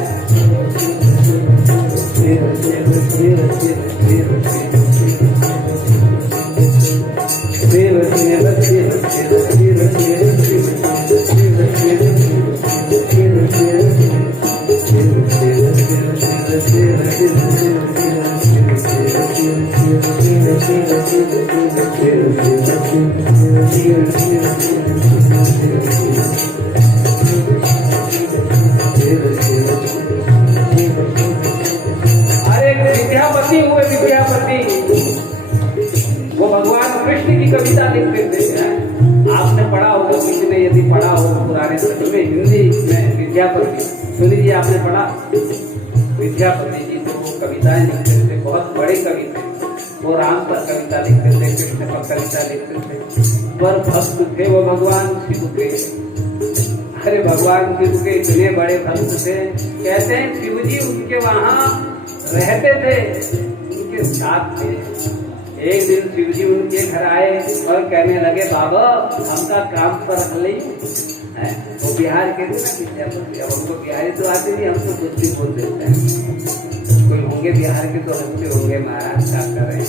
विद्यापति हुए, विद्यापति वो भगवान कृष्ण की कविता लिखते थे। आपने पढ़ा होगा, किसी ने यदि पढ़ा हो पुराने समय में हिंदी में विद्यापति सुन लीजिए, आपने पढ़ा विद्यापति जी तो वो कविताएं लिखते थे, बहुत बड़े कवि थे। वो राम पर कविता लिखते थे, कृष्ण पर कविता लिखते थे, पर भक्त थे वो भगवान शिव के। अरे भगवान शिव के इतने बड़े भक्त थे, कहते हैं शिव जी उनके वहां रहते थे, उनके साथ थे। एक दिन शिव जी उनके घर आए और कहने लगे, बाबा हमका काम पर रख ली। वो बिहार के थे ना विद्यापति, अब हमको बिहारी तो आते नहीं, हम तो कुछ भी बोल देते हैं। कोई होंगे बिहार के तो हंसते होंगे, महाराज क्या कर रहे हैं।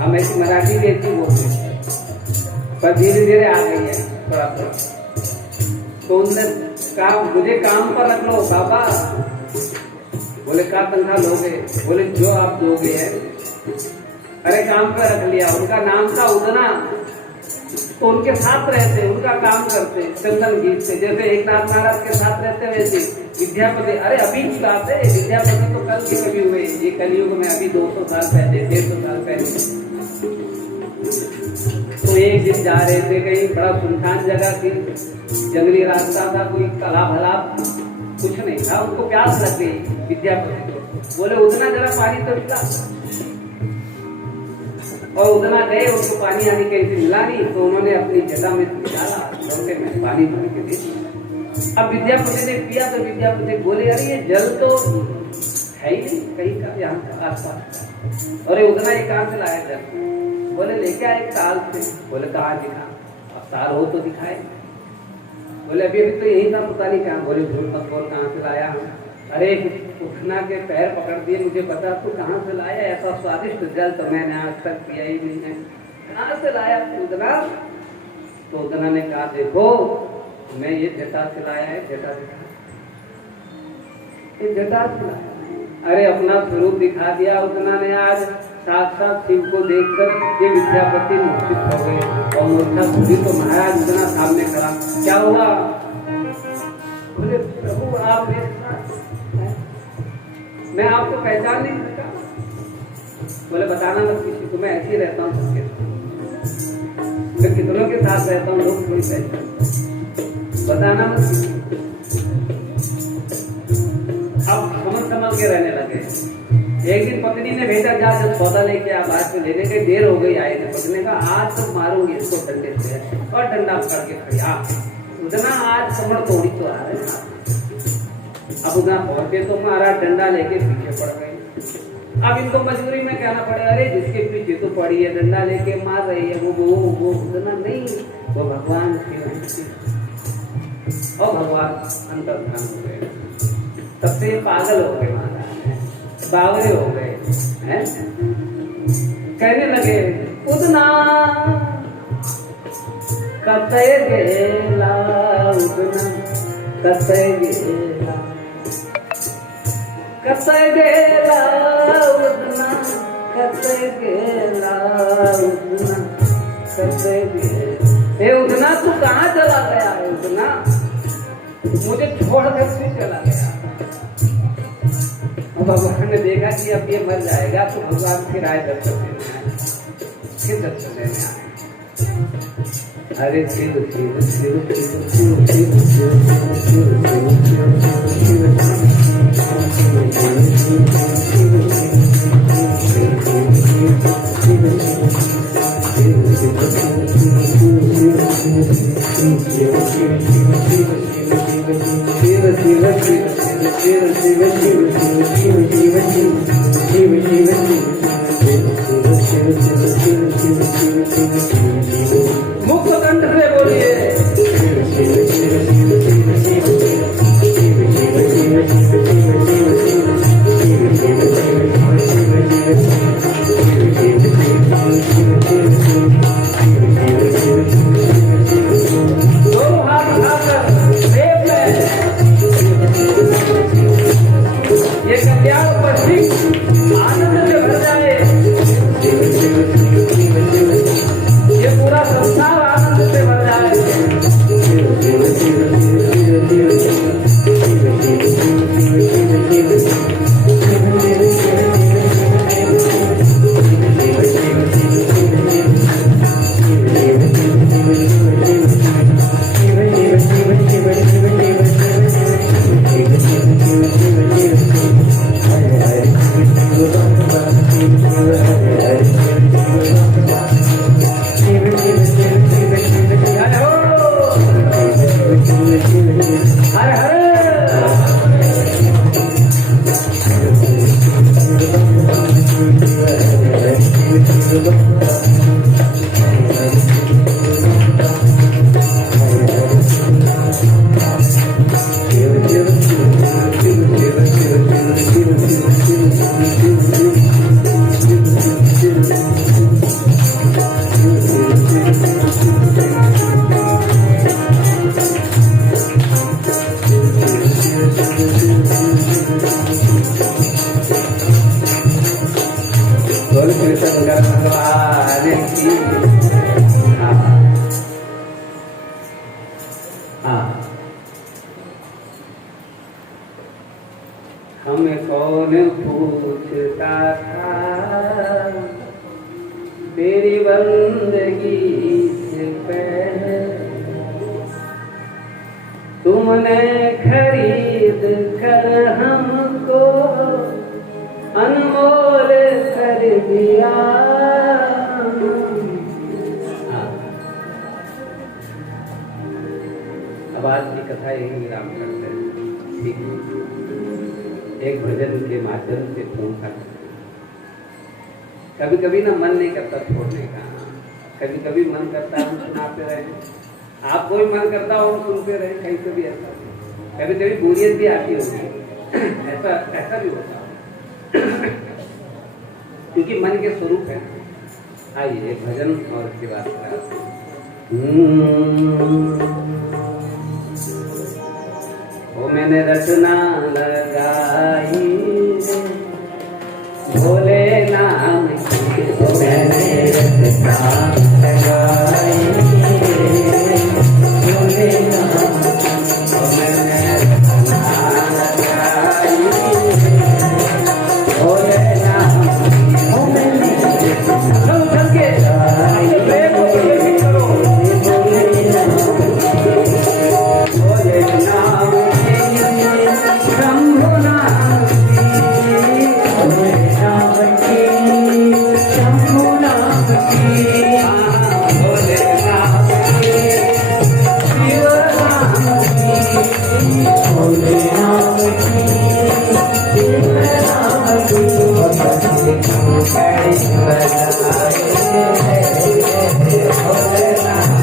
हम ऐसी मराठी भी ऐसी बोलते हैं, पर धीरे धीरे आ गई है थोड़ा थोड़ा। तो उनने कहा मुझे काम पर रख लो बाबा। बोले क्या तनख्वाह लोगे? बोले जो आप दोगे है। अरे काम पर रख लिया। उनका नाम था उदना, तो उनके साथ रहते, उनका काम करते, चंदन गीत से, जैसे एक नाथ महाराज के साथ रहते वैसे विद्यापति। अरे अभी की बात है, विद्यापति तो कल के कभी हुए, ये कलयुग में अभी 200 साल पहले, 150 साल पहले। तो एक दिन जा रहे थे कहीं, बड़ा सुनसान जगह थी, जंगली रास्ता था, कोई कला भला कुछ नहीं था। उनको प्यास लग गई विद्यापति को। बोले उदना जरा पानी तो पिला। और उदना गए, उनको पानी आने कहीं से मिला नहीं, तो उन्होंने अपनी जगह में डाला, लोटे में पानी भर के दे दिया। अब विद्यापति ने पिया तो विद्यापति बोले अरे ये जल तो है ही नहीं कहीं का, यहाँ का आसपास। और उदना ये कहाँ से लाया जल? बोले लेके आए ताल से। बोले कहाँ दिखा? अब ताल हो तो दिखाए। बोले अभी अभी तो यही था, पता नहीं कहाँ। बोले झूठ मत बोल, कहाँ से लाया हूँ? अरे उठना के पैर पकड़ दिए, मुझे पता तू कहाँ से लाया, ऐसा स्वादिष्ट जल तो मैंने आज तक पिया ही नहीं है, कहाँ से लाया उदना? तो उदना ने कहा देखो मैं ये जटा से लाया है, जटा दिखा, ये जटा से लाया। अरे अपना स्वरूप दिखा दिया उदना ने। आज साक्षात शिव को देखकर ये विद्यापति मूर्छित हो गए और मूर्छा खुदी तो महाराज इतना सामने खड़ा, क्या हुआ? बोले प्रभु आप मेरे साथ हैं, मैं आपको पहचान नहीं सकता। बोले बताना मत किसी को, मैं ऐसे ही रहता हूँ सबके साथ, मैं कितनों के साथ रहता हूँ, लोग थोड़ी पहचान, बताना मत किसी को। अब समझ के रहने लगे। एक दिन पत्नी ने भेजा, जा जब सौदा लेके आ, बात में लेने के देर हो गई, आए थे। पत्नी ने कहा आज तो मारूंगी इसको डंडे से, और डंडा पकड़ के खड़ा उतना आज कमर तोड़ी तो आ रहे हैं। अब उतना पहुंचे तो मारा, डंडा लेके पीछे पड़ गए। अब इनको मजबूरी में कहना पड़े, अरे जिसके पीछे तो पड़ी है, डंडा लेके मार रही है, वो उतना नहीं, वो भगवान शिव और भगवान अंतर्धान हो गए। तब से पागल हो गए, महाराज बावरे हो गए हैं। कहने लगे उतना कतय गेला, उतना कतय गेला, कतय गेला उतना, कतय गेला उतना, कतय गेला। ए उतना तू कहाँ चला गया है? उतना मुझे छोड़कर फिर चला गया। भगवान ने देखा कि अब ये मर जाएगा, तो भगवान फिर आए दर्शन देने आए, फिर दर्शन देने आए। अरे शिव शिव शिव शिव शिव शिव मुक्त कंठ से बोलिए। ये कल्याण पर आनंद से भर जाए, ये पूरा संसार आनंद से भर जाए। हमें कौन पूछता था तेरी बंदगी से पहले, तुमने खरीद कर हमको अनमोल कर दिया। अब आज की कथा यही विराम करते हैं, ठीक है? एक भजन के माध्यम से फोन कर, कभी कभी ना मन नहीं करता छोड़ने का, कभी कभी मन करता है हम सुनाते रहे, आपको भी मन करता हो सुनते रहे, कहीं कभी ऐसा, कभी कभी बोरियत भी आती होगी, ऐसा भी होता है, क्योंकि मन के स्वरूप है। आइए एक भजन और उसके बाद वो मैंने रचना लगाई भोले नाम की, मैंने रचना लगाई भोले नाम मैंने रचना लगाई भोले नाम मैंने रचना लगाई भोले नाम शंभु नाम भोले नाम की शंभु नाम की भोले नाम की शिव नाम की भोले नाम की शिव नाम की भोले नाम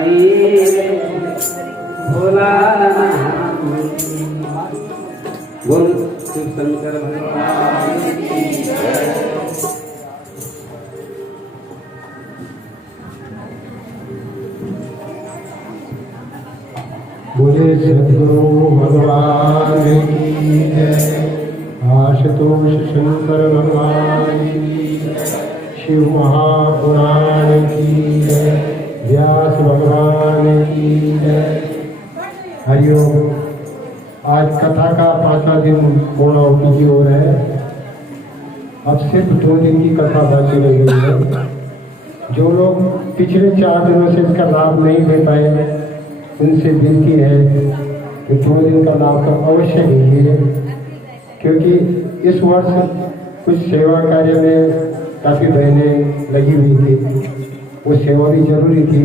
गाइए भोला नाम। बोल शिव शंकर भगवान की जय। बोले सद्गुरु भगवान की जय। आशुतोष शंकर भगवान की जय। शिव महापुराण की जय। व्यास भगवान की जय। हरिओम। आज कथा का 5वां दिन पूर्णाहुति की ओर है। अब सिर्फ 2 दिन की कथा बाकी रह गई है। जो लोग पिछले 4 दिनों से इसका लाभ नहीं ले पाए उनसे विनती है कि 2 दिन का लाभ तो अवश्य लीजिए, क्योंकि इस वर्ष कुछ सेवा कार्य में काफ़ी बहनें लगी हुई थी। वो सेवा भी जरूरी थी,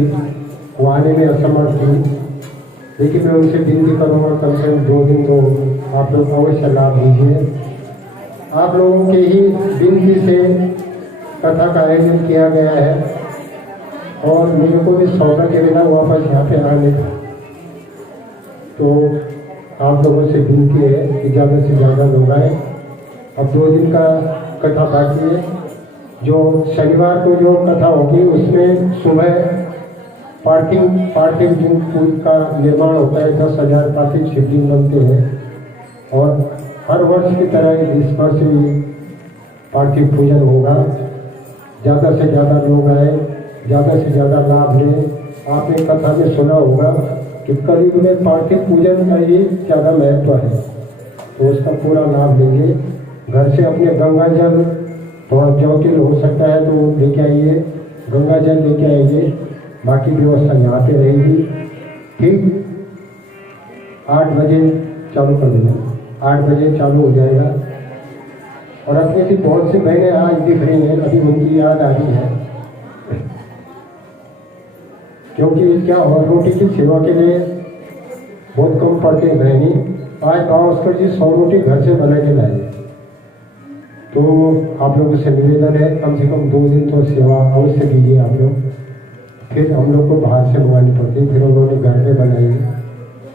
वो आने में असमर्थ थी, लेकिन मैं उनसे विनती करूँगा कम से कम 2 दिन तो आप लोग अवश्य लाभ लीजिए। आप लोगों के ही विनती से कथा का आयोजन किया गया है और मेरे को भी सौदा के बिना वापस यहाँ पे आने था, तो आप लोगों से विनती है कि ज़्यादा से ज़्यादा लोग आए। अब 2 दिन का कथा बाकी है। जो शनिवार को जो कथा होगी उसमें सुबह पार्थिव लिंग का निर्माण होता है। 10,000 पार्थिव शिवलिंग बनते हैं और हर वर्ष की तरह इस वर्ष भी पार्थिव पूजन होगा। ज़्यादा से ज़्यादा लोग आए, ज़्यादा से ज़्यादा लाभ लें। आपने कथा में सुना होगा कि कलयुग में पार्थिव पूजन का ही ज़्यादा महत्व है, तो उसका पूरा लाभ लेंगे। घर से अपने गंगा जल थोड़ा जौकिल हो सकता है तो लेके आइए, गंगा जल लेके आइए। बाकी व्यवस्था यहाँ पे रहेगी। ठीक 8 बजे चालू कर देना, 8 बजे चालू हो जाएगा। और अपनी भी बहुत सी बहनें आज दिख रही हैं, अभी उनकी याद आ रही है, क्योंकि क्या रोटी की सेवा के लिए बहुत कम पड़ते हैं बहनी। आज भास्कर जी 100 रोटी घर से बना के लाए, तो आप लोगों से निवेदन है कम से कम 2 दिन तो सेवा अवश्य कीजिए आप लोग। फिर हम लोग को बाहर से मंगानी पड़ती है, फिर उन्होंने घर पे बनाई है,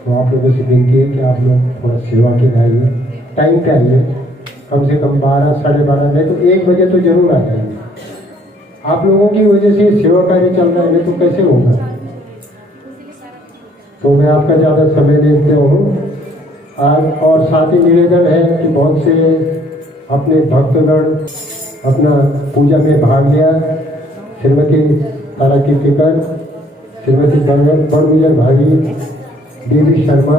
तो आप लोगों से विनती है कि आप लोग थोड़ा सेवा के लाइए, टाइम पे आइए। कम से कम 12, साढ़े 12 नहीं तो 1 बजे तो जरूर आ जाएंगे। आप लोगों की वजह से सेवा कार्य चल रहा है, तो कैसे होगा। तो मैं आपका ज़्यादा समय देते हूँ आज। और साथ ही निवेदन है कि बहुत से अपने भक्तगण अपना पूजा में भाग लिया। श्रीमती तारा कीर्तिकर, श्रीमती बड़गुजर भाभी, बीबी शर्मा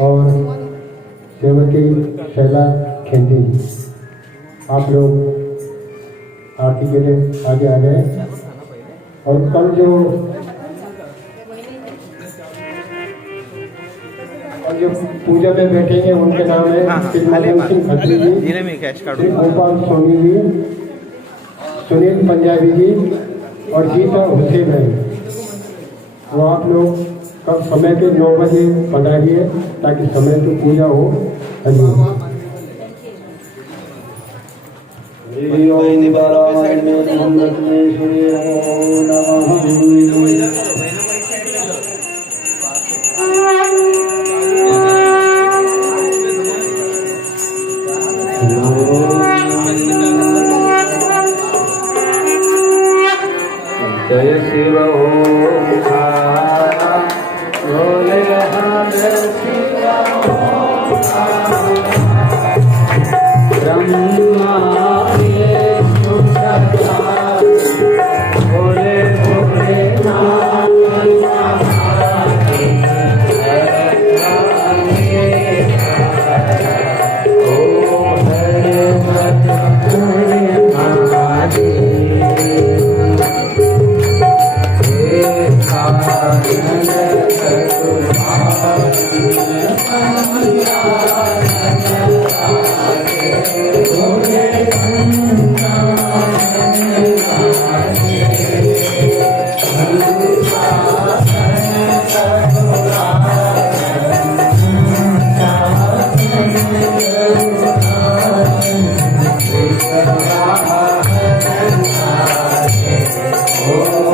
और श्रीमती शैला खेंडी, आप लोग आरती के लिए आगे आ गए। और कल जो पूजा में बैठेंगे उनके नाम है सिंह खत्री जी, श्री गोपाल सोनी जी, सुनील पंजाबी जी और गीता हुसैन है। वो आप लोग कब समय पे 9 बजे पधारिए ताकि समय पे पूजा हो। धन्यवाद। जय शिव ओंकार भोले हर शिव ओंकार ब्रह्मा भोले भोले नाथ Oh,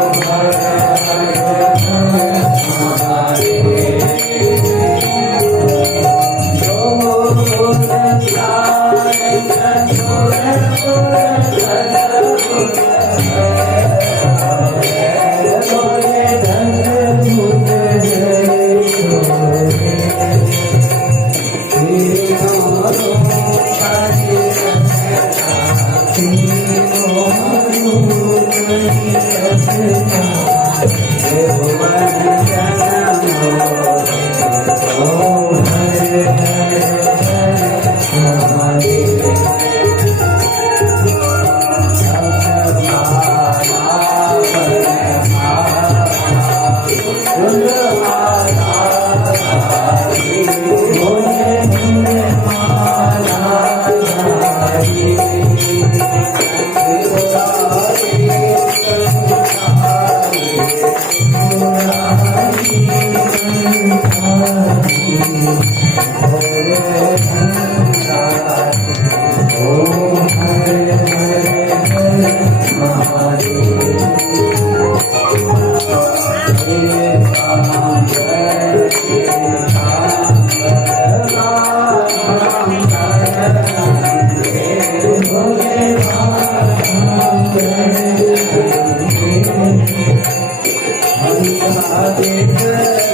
Hare